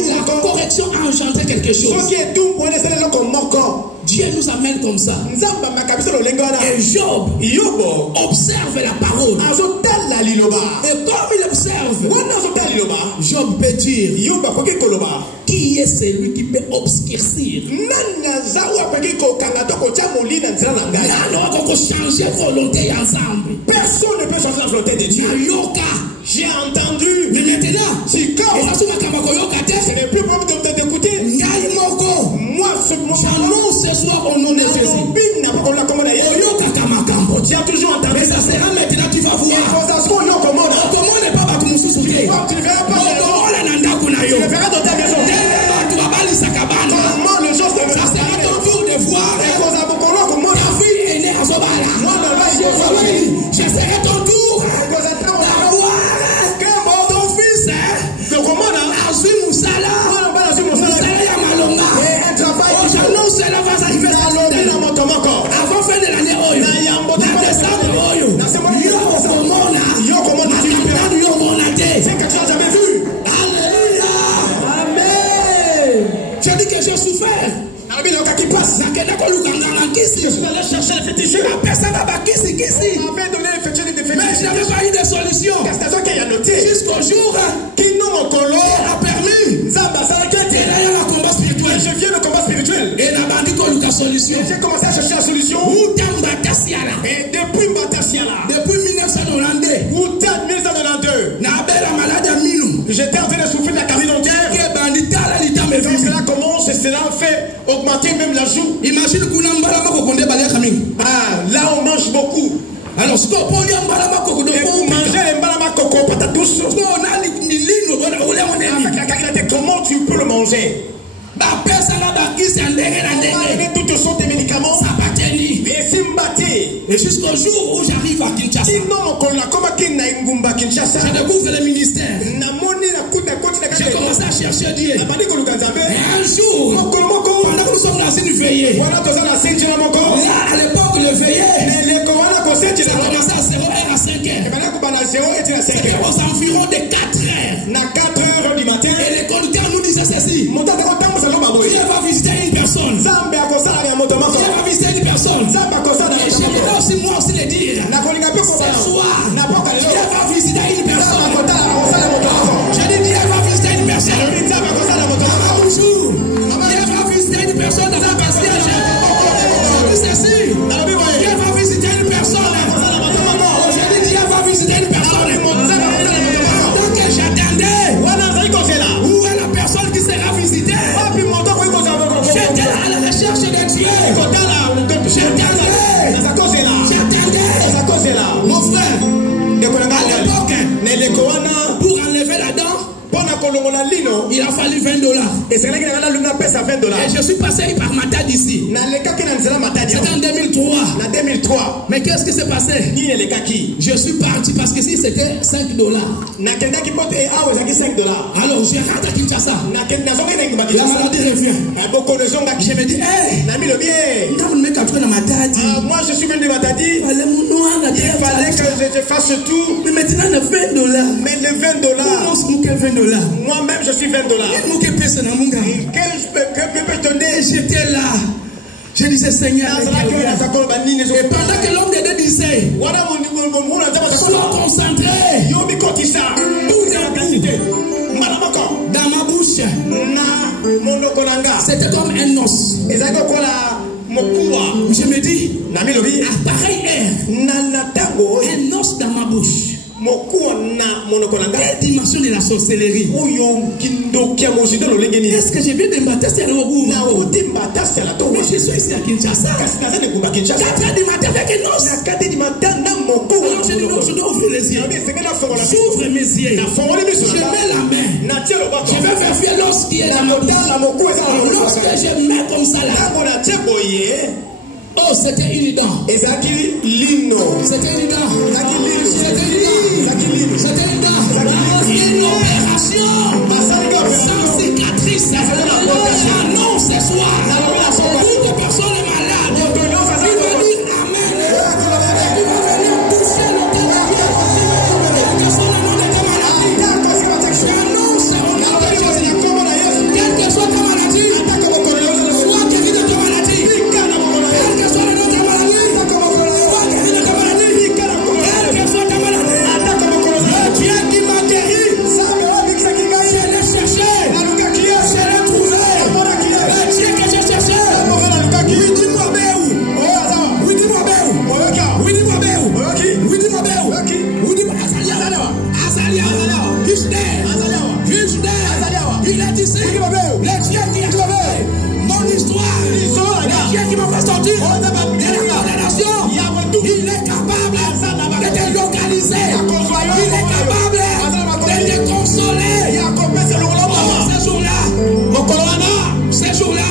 la correction a engendré quelque chose. Dieu nous amène comme ça. Et Job observe la parole. Et comme il observe, Job peut dire qui est celui qui peut obscurcir. Changer volonté ensemble. Personne ne peut changer la volonté de Dieu. J'ai entendu. Mais maintenant, ce n'est plus probable de t'écouter. Moi, j'annonce ce soir au nom de Jésus. Tu as toujours entendu. Mais ça sera maintenant, tu vas voir. Comment n'est pas comme tu ne verras pas. Tu ne verras dans ta maison. Comment le jour ça sera ton tour de voir. Ta fille est née à Zobala. Je serai ton tour d'avoir ton fils. Azui Moussala. Moussala Yamalonga. J'annonce cela va arriver avant fin de l'année. Dans décembre, c'est quelque chose jamais vu. Alléluia. Amen. Je dis que j'ai souffert. Je suis allé chercher le féticheur. Personne n'a pas kisi. On m'avait donné le féticheur de féticheur. Mais je n'avais pas eu de solution. Jusqu'au jour qui a permis. Je viens de combat spirituel. Et la solution. J'ai commencé à chercher la solution. Et depuis Mbatassiala. l'annonce, cela fait augmenter même la joue. Imagine là on mange beaucoup. Alors, si vous mangez les mbalama coco patatus, comment tu peux le manger? Toutes sortes de médicaments. Et jusqu'au jour où j'arrive à Kinshasa, je découvre le ministère. J'ai commencé à chercher Dieu. Et un jour, pendant que nous sommes dans une veillée, à l'époque, le veillée, ça commençait à 0h à 5h. C'était aux environs de 4h du matin. Et les conducteurs nous disaient ceci: Dieu va visiter une personne. Dieu va visiter une personne. Et j'aimerais aussi moi aussi le dire. Ce soir, Dieu va visiter une personne. Je dis Dieu va visiter une personne. Bonjour. Dieu va visiter une personne dans un passage. Je dis ceci. Dieu va visiter une personne. Je dis Dieu va visiter une personne. Donc j'attendais. Où est la personne qui sera visitée? J'étais à la recherche de Dieu. J'attendais. Mon frère, à l'époque, pour enlever la dent, il a fallu $20. Et je suis passé par Matadi ici. C'était en 2003. Mais qu'est-ce qui s'est passé? Je suis parti parce que si c'était $5. Alors je rentre à Kinshasa. La maladie revient. Je me dis, moi je suis venu de Matadi. Il fallait que je fasse tout. Mais maintenant le $20. Mais le $20. Moi-même je suis $20. Que je peux te donner? J'étais là. Je disais Seigneur. Et pendant que l'homme de Dieu disait, sois concentré. Dans ma bouche, c'était comme un os. Je me dis, à pareille heure, un os dans ma bouche. Quelle dimension de la sorcellerie? Est-ce que je viens de m'attacher à l'eau? Mais je suis ici à Kinshasa. 4h du matin avec un os. Alors je dis non, je dois ouvrir les yeux. J'ouvre mes yeux. Je mets la main. Je vais vérifier l'os qui est dans ma bouche. Lorsque je mets comme ça là, oh, c'était une dent. C'était une dent. C'était une dent. Une opération sans cicatrice. J'annonce ce soir. Toute personne est malade. Il veut dire Amen. Il va venir toucher le cœur de Dieu. Quel que soit le nom de ta maladie, j'annonce au nom de Jésus. Quelle que soit ta maladie, sois guéri de ta maladie. Quel que soit le nom de ta maladie, sois guéri de ta maladie. Quelle que soit ta maladie, le Dieu qui m'a guéri, je l'ai cherché, je l'ai trouvé. Le Dieu que j'ai cherché, oui, dis-moi Béou. Oui, dis-moi Béou. Oui, dis-moi Béou. Oui, dis-moi Béou. Oui, dis-moi Azalia. Il est ici. Le Dieu qui a sauvé mon histoire. Le Dieu qui m'a fait sortir de la condamnation. Il est capable de te localiser. Il est capable de te consoler. Ces jours-là,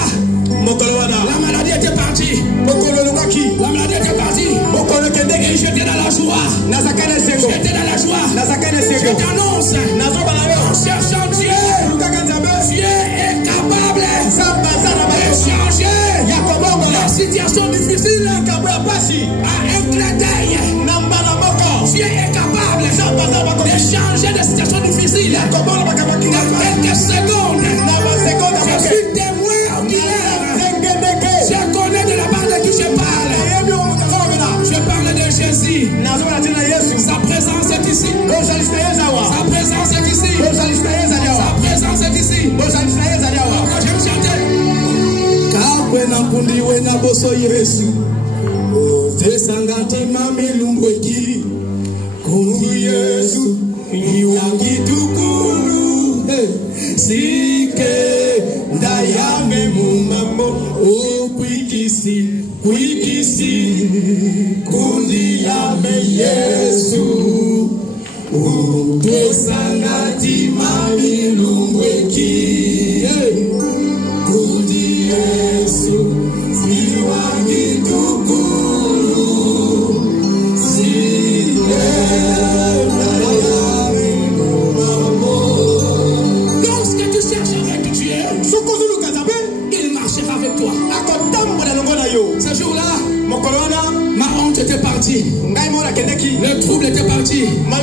la maladie était partie. La maladie était partie. Et j'étais dans la joie. J'étais dans la joie. Je t'annonce, en cherchant Dieu, Dieu est capable de changer la situation difficile à un clin d'œil. Dieu est capable de changer la situation difficile dans quelques secondes. Je suis témoin oculaire. Je connais de la part de qui je parle. Je parle de Jésus. Sa présence est ici. Sa présence est ici. Sa présence est ici. Je vais chanter. Kakwena kundi wena boso Yesu. Tesangati mamilungweki. Kungu Yesu. Iwangi tukulu. Sike ndayame. Oh, kwikisi, kundi ame Yesu. Twesangati mami lumweki. Kundi Yesu, siwangi tukulu. Lorsque tu cherches avec Dieu, il marchera avec toi. Ce jour-là, ma honte était partie. Le trouble était parti. La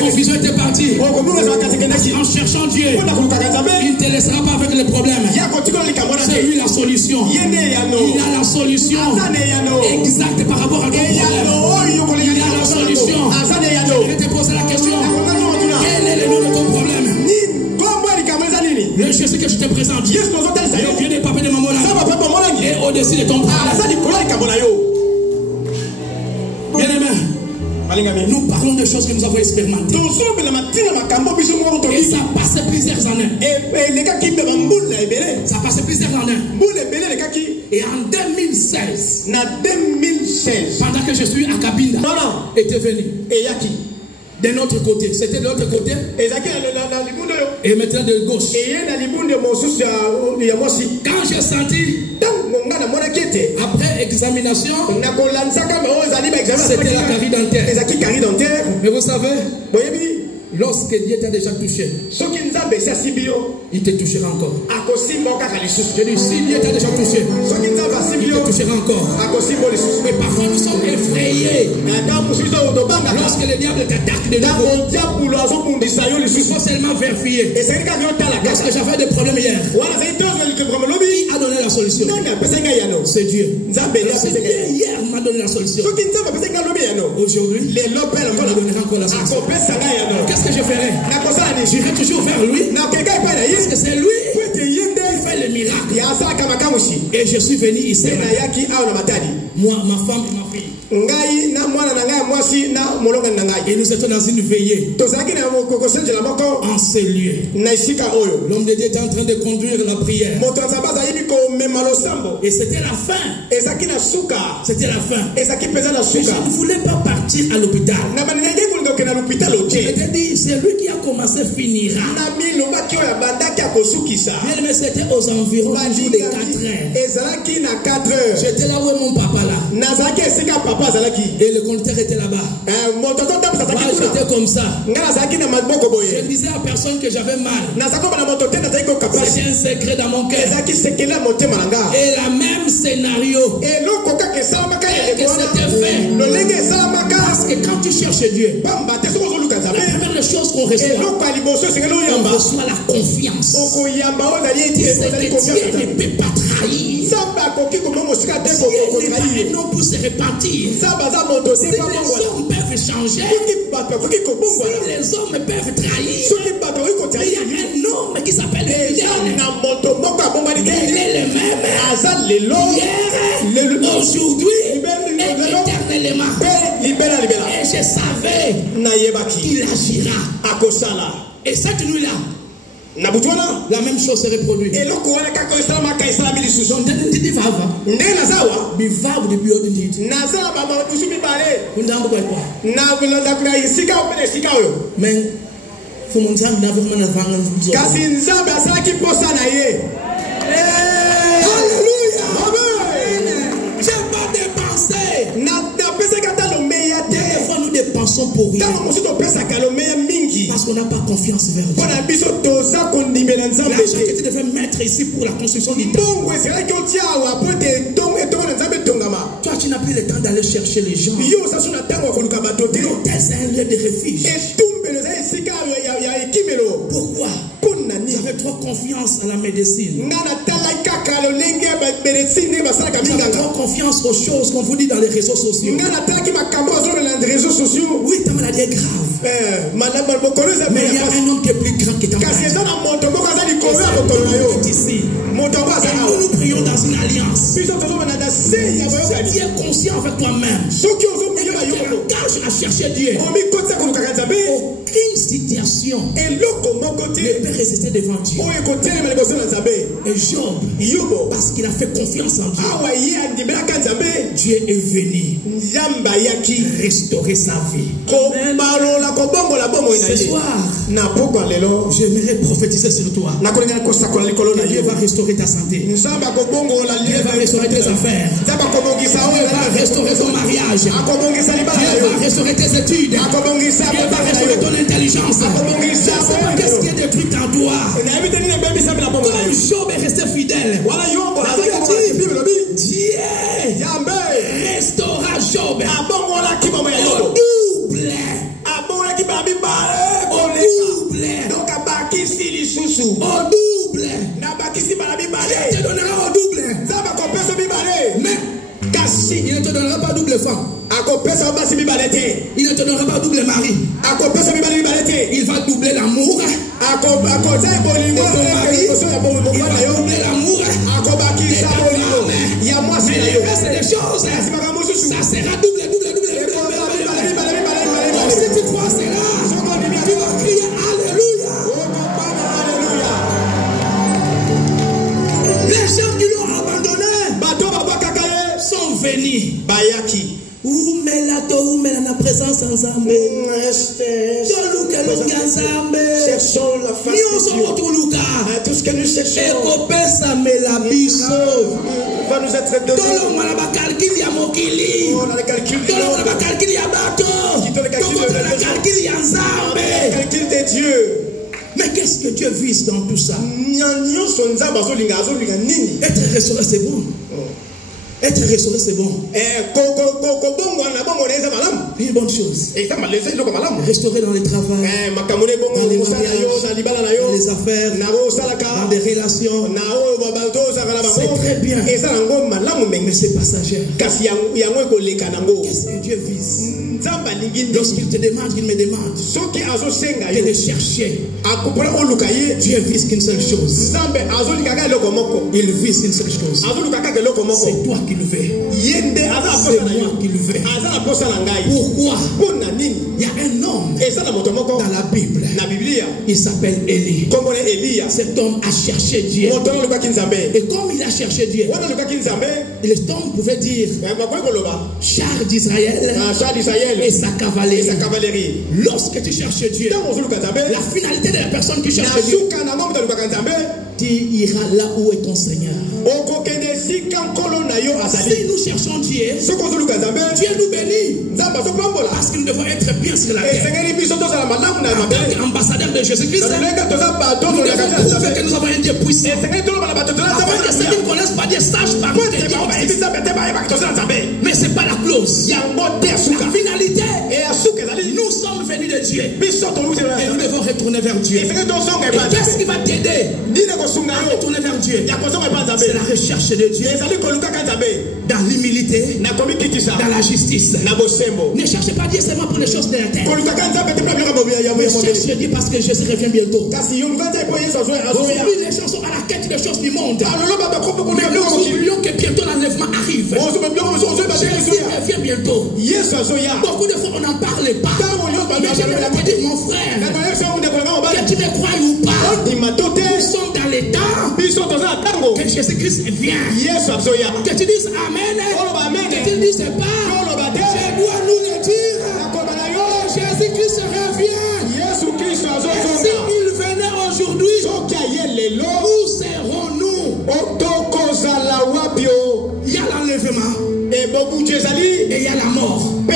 confusion était partie. En cherchant Dieu, il ne te laissera pas avec les problèmes. C'est lui la solution. Il a la solution exacte par rapport à ton problème. Il a la solution. Je vais te poser la question. Quel est le nom de ton problème? Le Jésus que je te présente. Le Dieu des papas de maman là. Et au-dessus de ton problème. Bien-aimé, nous parlons de choses que nous avons expérimentées. Et ça a passé plusieurs années. Ça a passé plusieurs années. Et en 2016, pendant que je suis à Kabinda, était venu. De notre côté, c'était de l'autre côté. Et maintenant de gauche. Quand j'ai senti, après examination, c'était la carie dentaire. Mais vous savez, lorsque Dieu t'a déjà touché, il te touchera encore. Je dis, si Dieu t'a déjà touché, il te touchera encore. Mais parfois nous sommes effrayés. Lorsque le diable t'attaque de nouveau, il faut seulement vérifier. Lorsque j'avais des problèmes hier, qui a donné la solution? C'est Dieu. Hier m'a donné la solution. Aujourd'hui, il me donnera encore la solution. Qu'est-ce que je ferai? J'irai toujours vers lui. Parce que c'est lui qui fait le miracle. Et je suis venu ici. Moi, ma femme et ma fille. Et nous étions dans une veillée en ce lieu. L'homme de Dieu était en train de conduire la prière. Et c'était la fin. C'était la fin. Et je ne voulais pas partir à l'hôpital. Je t'ai dit, c'est lui qui a commencé, finira. Mais c'était aux environs de 4 heures. J'étais là où mon papa là. Et le conducteur était là-bas. Moi j'étais comme ça. Je disais à personne que j'avais mal. C'était un secret dans mon cœur. Et la même scénario. Et que c'était fait. Parce que quand tu cherches Dieu, la première chose qu'on reçoit, on reçoit la confiance. C'est que Dieu ne peut pas trahir. Dieu n'est pas un homme pour se repentir. Si les hommes peuvent changer, si les hommes peuvent trahir, il y a un homme qui s'appelle Dieu. Il est le même hier, aujourd'hui et éternellement. Et je savais qu'il agira. Et cette nuit-là, la même chose se reproduit. Pour rien. Parce qu'on n'a pas confiance vers Dieu. L'argent que tu devais mettre ici pour la construction du temple. Toi, tu n'as plus le temps d'aller chercher les gens. L'hôtel, c'est un lieu de refuge. Pourquoi? J'avais trop confiance à la médecine. J'avais trop confiance aux choses qu'on vous dit dans les réseaux sociaux. Oui, ta maladie est grave. Mais il y a un homme qui est plus grand que ta maladie. Ici. Nous prions dans une alliance. Si tu es conscient avec toi-même, engage à chercher Dieu. Aucune situation ne peut résister devant Dieu. Et Job, parce qu'il a fait confiance en Dieu, Dieu est venu restaurer sa vie. Ce soir, j'aimerais prophétiser sur toi. Dieu va restaurer ta santé. Dieu va restaurer tes affaires. Dieu va restaurer ton mariage. Dieu va restaurer tes études. Dieu va restaurer ton intelligence. Qu'est-ce qui est détruit en toi? Comme Job est resté fidèle, Dieu restaura Job au double. Au double. Dieu te donnera au double. Mais il ne te donnera pas double femme. Il ne te donnera pas double mari. Il va doubler l'amour. Il va doubler l'amour. Mais le reste des choses, ça sera double. Donc si tu crois cela, tu vas crier Alléluia. Les gens qui l'ont abandonné sont venus. Où met la présence ensemble. Cherchons la face de Dieu. Tout ce que nous cherchons va nous être donné. On a le calcul de Dieu. Mais qu'est-ce que Dieu vise dans tout ça? Être restauré, c'est bon. Être restauré, c'est bon. Une bonne chose. Restaurer dans le travail, dans les mariages, dans les affaires, dans les relations. C'est très bien. Mais c'est passager. Qu'est-ce que Dieu vise? Lorsqu'il te demande, il me demande de le chercher. Dieu vise qu'une seule chose. Il vise une seule chose. C'est toi qui le veux. C'est moi qui le veux. Pourquoi? Il y a un homme dans la Bible. Il s'appelle Élie. Cet homme a cherché Dieu. Et comme il a cherché Dieu, cet homme pouvait dire char d'Israël et sa cavalerie. Lorsque tu cherches Dieu, la finalité de la personne qui cherche Dieu, tu iras là où est ton Seigneur. Si nous cherchons Dieu, Dieu nous bénit. Parce que nous devons être bien sur la terre. En tant qu'ambassadeur de Jésus-Christ, nous devons prouver que nous avons un Dieu puissant. Afin que ceux qui ne connaissent pas Dieu sachent par contre Dieu. Mais ce n'est pas la clause. La finalité, nous sommes venus de Dieu. Et nous devons retourner vers Dieu. Et qu'est-ce qui va t'aider à retourner vers Dieu? C'est la recherche de Dieu. Dans l'humilité, dans la justice. Ne cherchez pas Dieu seulement pour les choses de la terre. Mais cherchez Dieu parce que Jésus revient bientôt. Aujourd'hui, les gens sont à la quête des choses du monde. Mais nous oublions que bientôt l'enlèvement arrive. Jésus revient bientôt. Beaucoup de fois on n'en parle pas. Mais je vais te dire, mon frère, que tu me crois ou pas, nous sommes dans les temps que Jésus-Christ vient. Que tu dises Amen. Que tu ne dises pas, je dois nous le dire. Jésus-Christ revient. Et s'il venait aujourd'hui, où serons-nous? Il y a l'enlèvement. Et il y a la mort. Et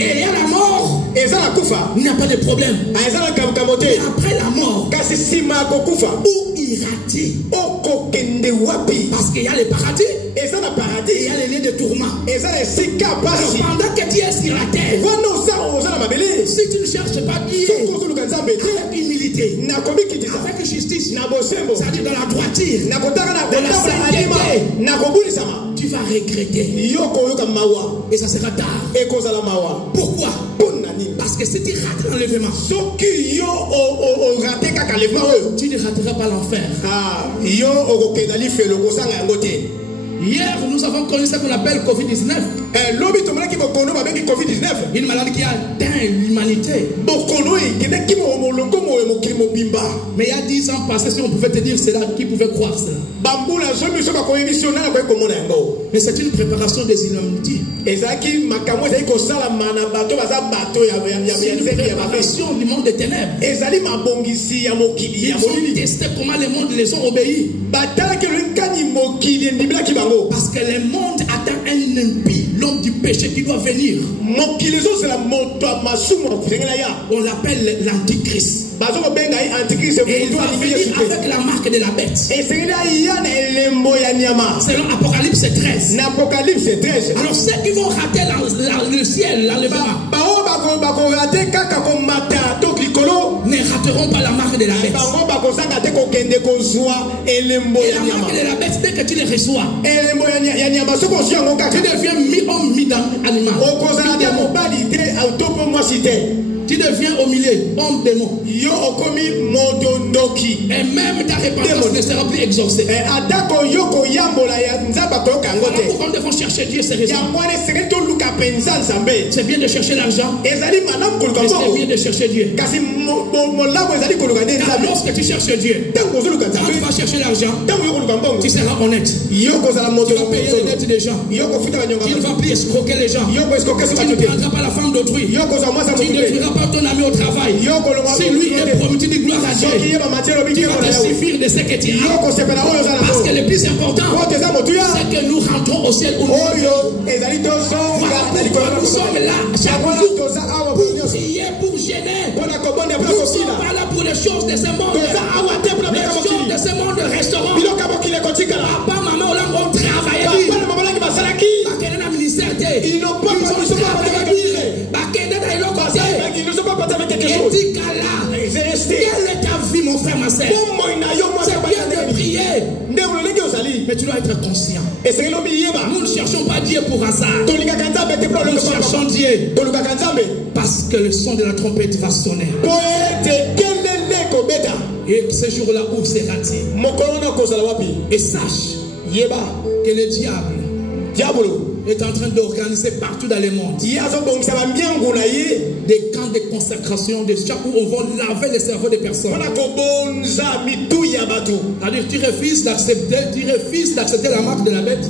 il y a la mort. Il n'y a pas de problème. Et après la mort, où ira-t-il? Parce qu'il y a le paradis. Et il y a les lieux de tourment. Pendant que tu es sur la terre, si tu ne cherches pas Dieu avec humilité, avec justice, c'est-à-dire dans la droiture, dans la sainteté, tu vas regretter. Et ça sera tard. Pourquoi? Parce que si tu rates l'enlèvement, tu ne rateras pas l'enfer. Hier, nous avons connu ce qu'on appelle Covid-19. Une maladie qui a atteint l'humanité. Mais il y a 10 ans passés, si on pouvait te dire cela, qui pouvait croire cela? Mais c'est une préparation des Illuminati. C'est une préparation du monde des ténèbres. Ils ont testé comment les mondes les ont obéis. Parce que le monde attend un impie, l'homme du péché qui doit venir. On l'appelle l'Antichrist. Et il va venir avec la marque de la bête. Selon Apocalypse 13. Alors ceux qui vont rater le ciel, l'enlèvement, ne rateront pas la marque de la bête. Et la marque de la bête, dès que tu les reçois, tu deviens mi-homme, mi-animal. Tu deviens au milieu, homme démon. Et même ta repentance ne sera plus exaucée. Voilà pourquoi nous devons chercher Dieu sérieusement. C'est bien de chercher l'argent, mais c'est bien de chercher Dieu. Car lorsque tu cherches Dieu, quand tu vas chercher l'argent, tu seras honnête. Tu vas payer les dettes des gens. Tu ne vas plus escroquer les gens. Tu ne prendras pas la femme d'autrui. Tu ne détruiras pas ton ami au travail. Si lui est promis, tu dis gloire à Dieu. Tu vas te suffire de ce que tu as. Parce que le plus important, c'est que nous rentrons au ciel où nous sommes là chaque jour pour prier, pour gêner. Nous ne sommes pas là pour les choses de ce monde. Les choses de ce monde, restaurant. Papa, maman, on travaille. Ils n'ont pas quelle est ta vie, mon frère, ma soeur? C'est bien de prier, mais tu dois être conscient. Nous ne cherchons pas Dieu pour hasard. Nous cherchons Dieu parce que le son de la trompette va sonner. Et ce jour-là, où sera-t-il? Et sache que le diable est en train d'organiser partout dans le monde des camps de consacration, des champs où on va laver les cerveaux des personnes. C'est-à-dire tu refuses d'accepter la marque de la bête.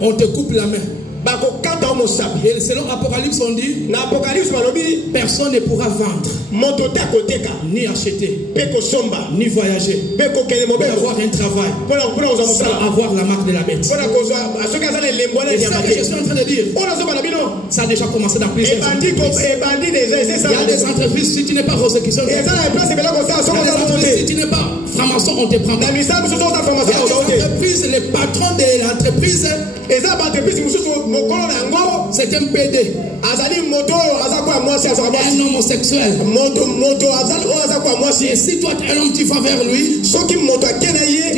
On te coupe la main. Et selon Apocalypse, on dit personne ne pourra vendre, ni acheter, ni voyager, ni avoir un travail sans avoir la marque de la bête. Et c'est ce que je suis en train de dire. Ça a déjà commencé dans plusieurs entreprises. Il y a des entreprises, si tu n'es pas homosexuel, il y a des entreprises, si tu n'es pas franc-maçon, on te prend pas. Il y a des entreprises, les patrons de l'entreprise, c'est un PD, un homosexuel. Et si toi tu es un homme, tu vas vers lui, tu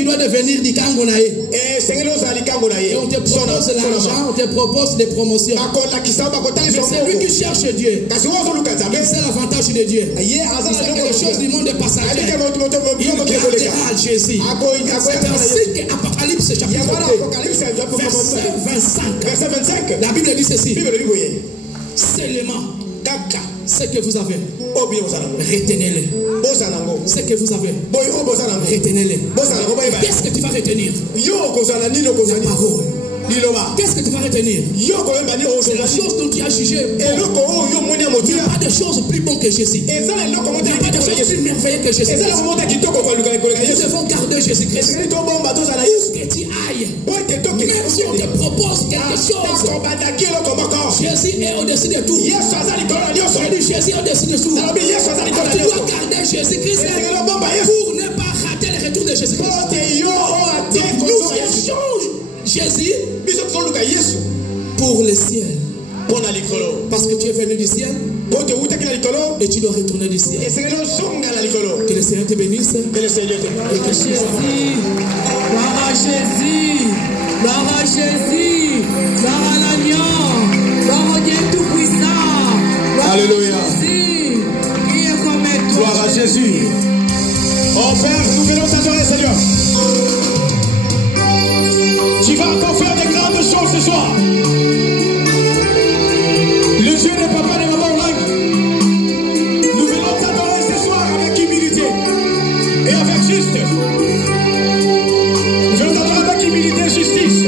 dois devenir du Kangonae. Et on te propose l'argent, on te propose des promotions. C'est lui qui cherche Dieu. C'est l'avantage de Dieu. C'est quelque chose du monde passager. Il gardera Jésus. C'est ainsi qu'Apocalypse chapitre 2, verset 25. La Bible dit ceci. Seulement ce que vous avez, retenez-le. Ce que vous avez, retenez-le. Qu'est-ce que tu vas retenir? La parole. Qu'est-ce que tu vas retenir? C'est la chose dont tu as jugé. Il n'y a pas de chose plus bonne que Jésus. Il n'y a pas de chose plus merveilleuse que Jésus. Nous devons garder Jésus-Christ. Que tu ailles. Même si on te propose quelque chose, Jésus est au-dessus de tout. Jésus est au-dessus de tout. Alors, tu dois garder Jésus-Christ pour ne pas rater le retour de Jésus-Christ. Nous cherchons Jésus pour le ciel. Parce que tu es venu du ciel et tu dois retourner du ciel. Que le Seigneur te bénisse. Jésus, gloire à Jésus, gloire à Jésus, gloire à l'agneau, gloire à Dieu tout. soir. Le Dieu de papa de maman Olang, nous venons t'adorer ce soir avec humilité et avec justice. Nous venons t'adorer avec humilité et justice.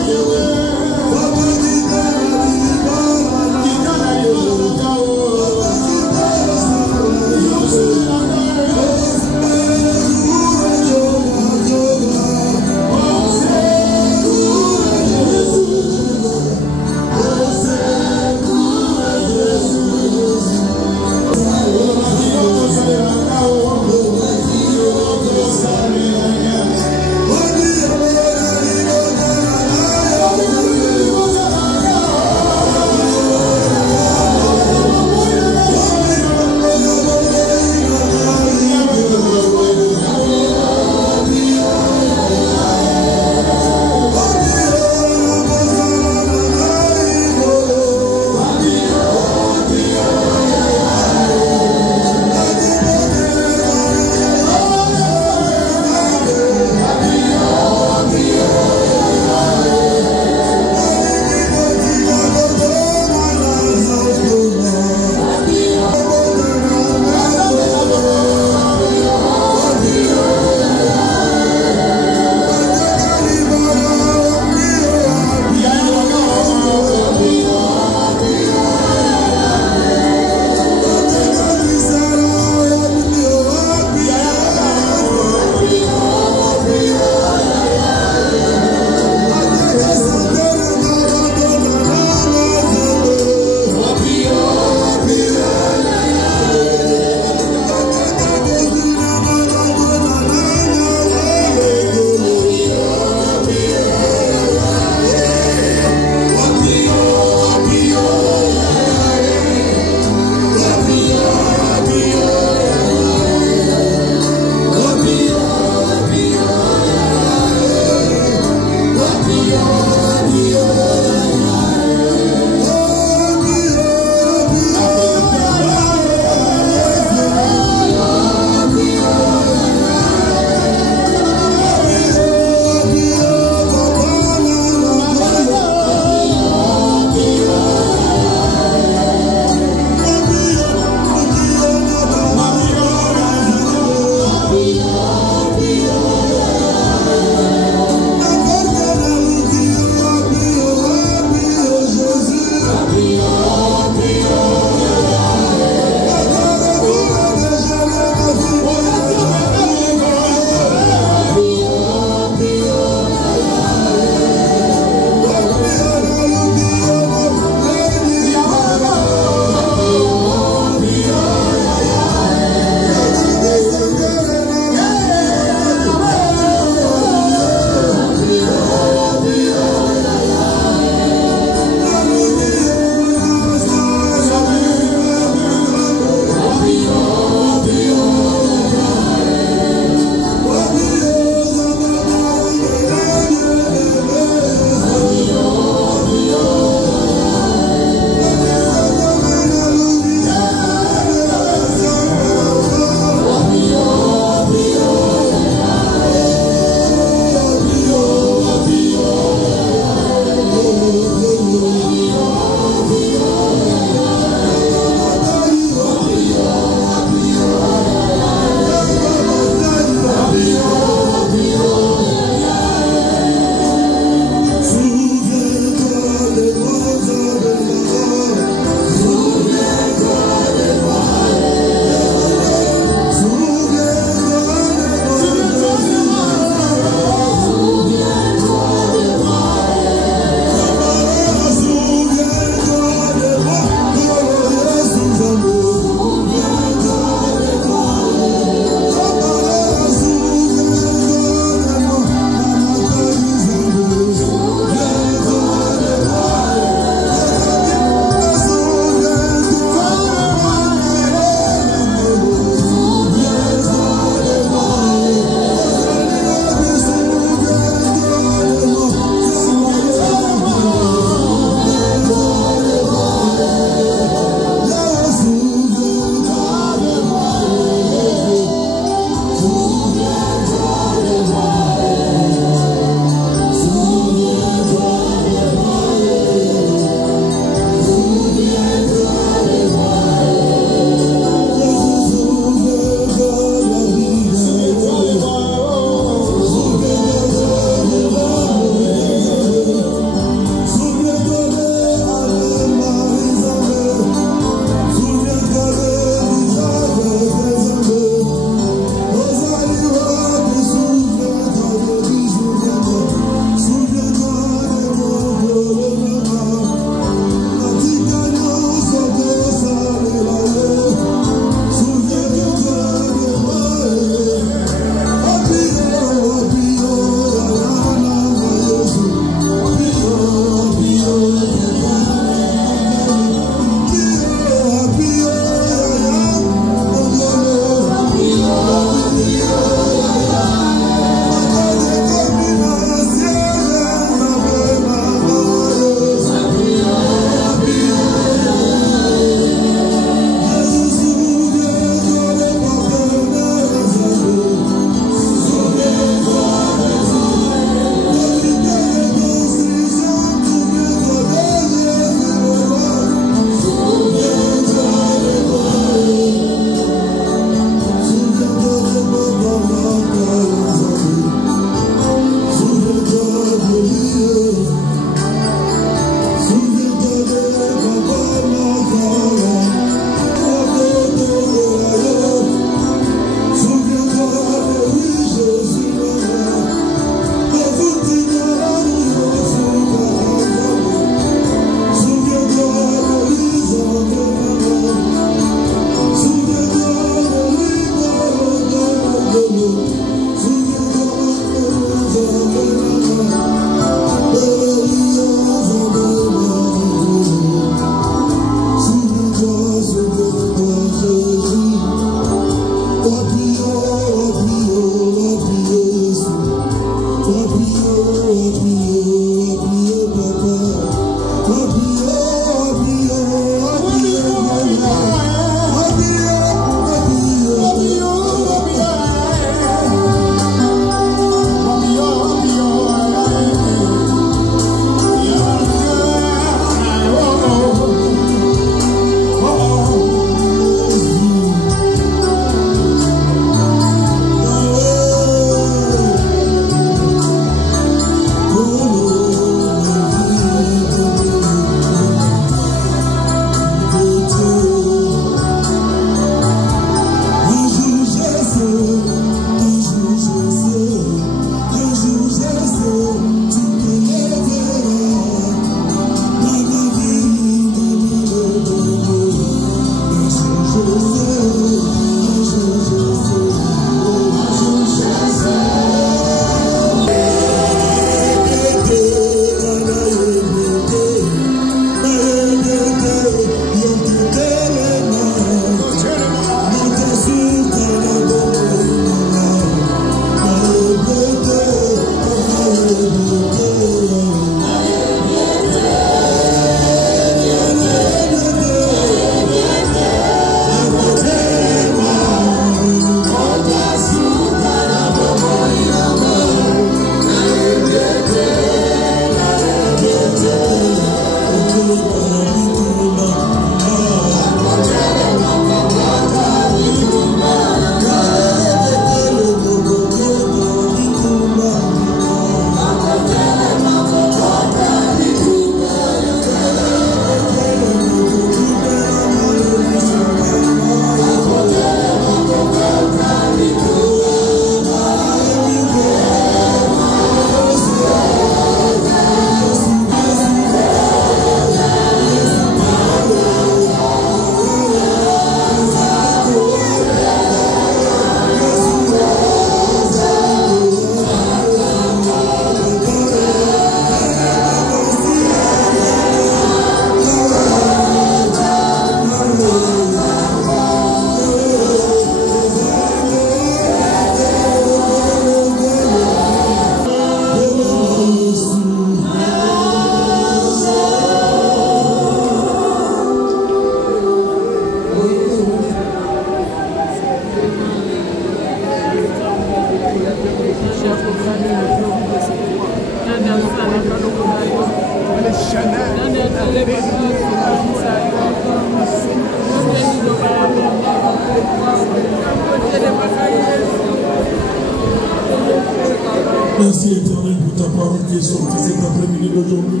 Merci Éternel pour ta parole qui est sortie cet après-midi d'aujourd'hui.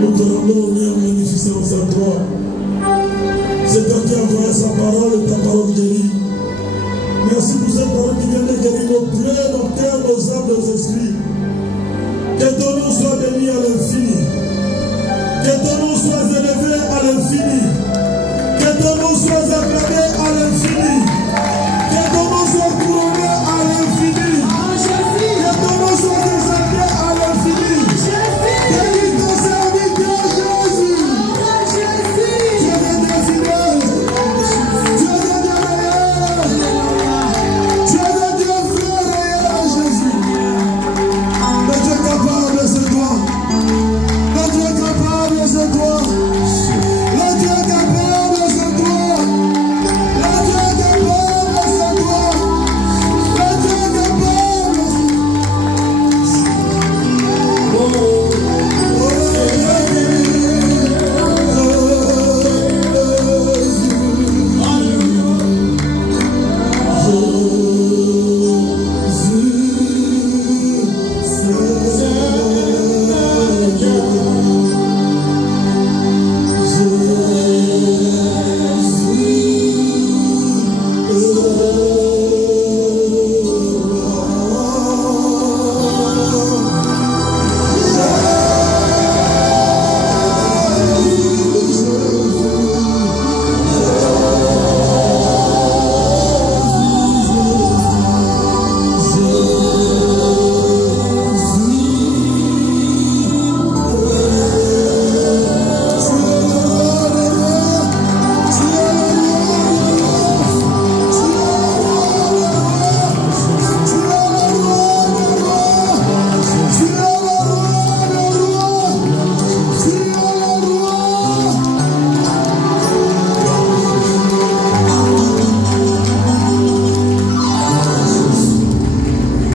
Nous te rendons honneur, magnificence à toi. C'est toi qui as envoyé sa parole et ta parole guérit. Merci pour cette parole qui vient de guérir nos plaies, nos cœurs, nos âmes, nos esprits.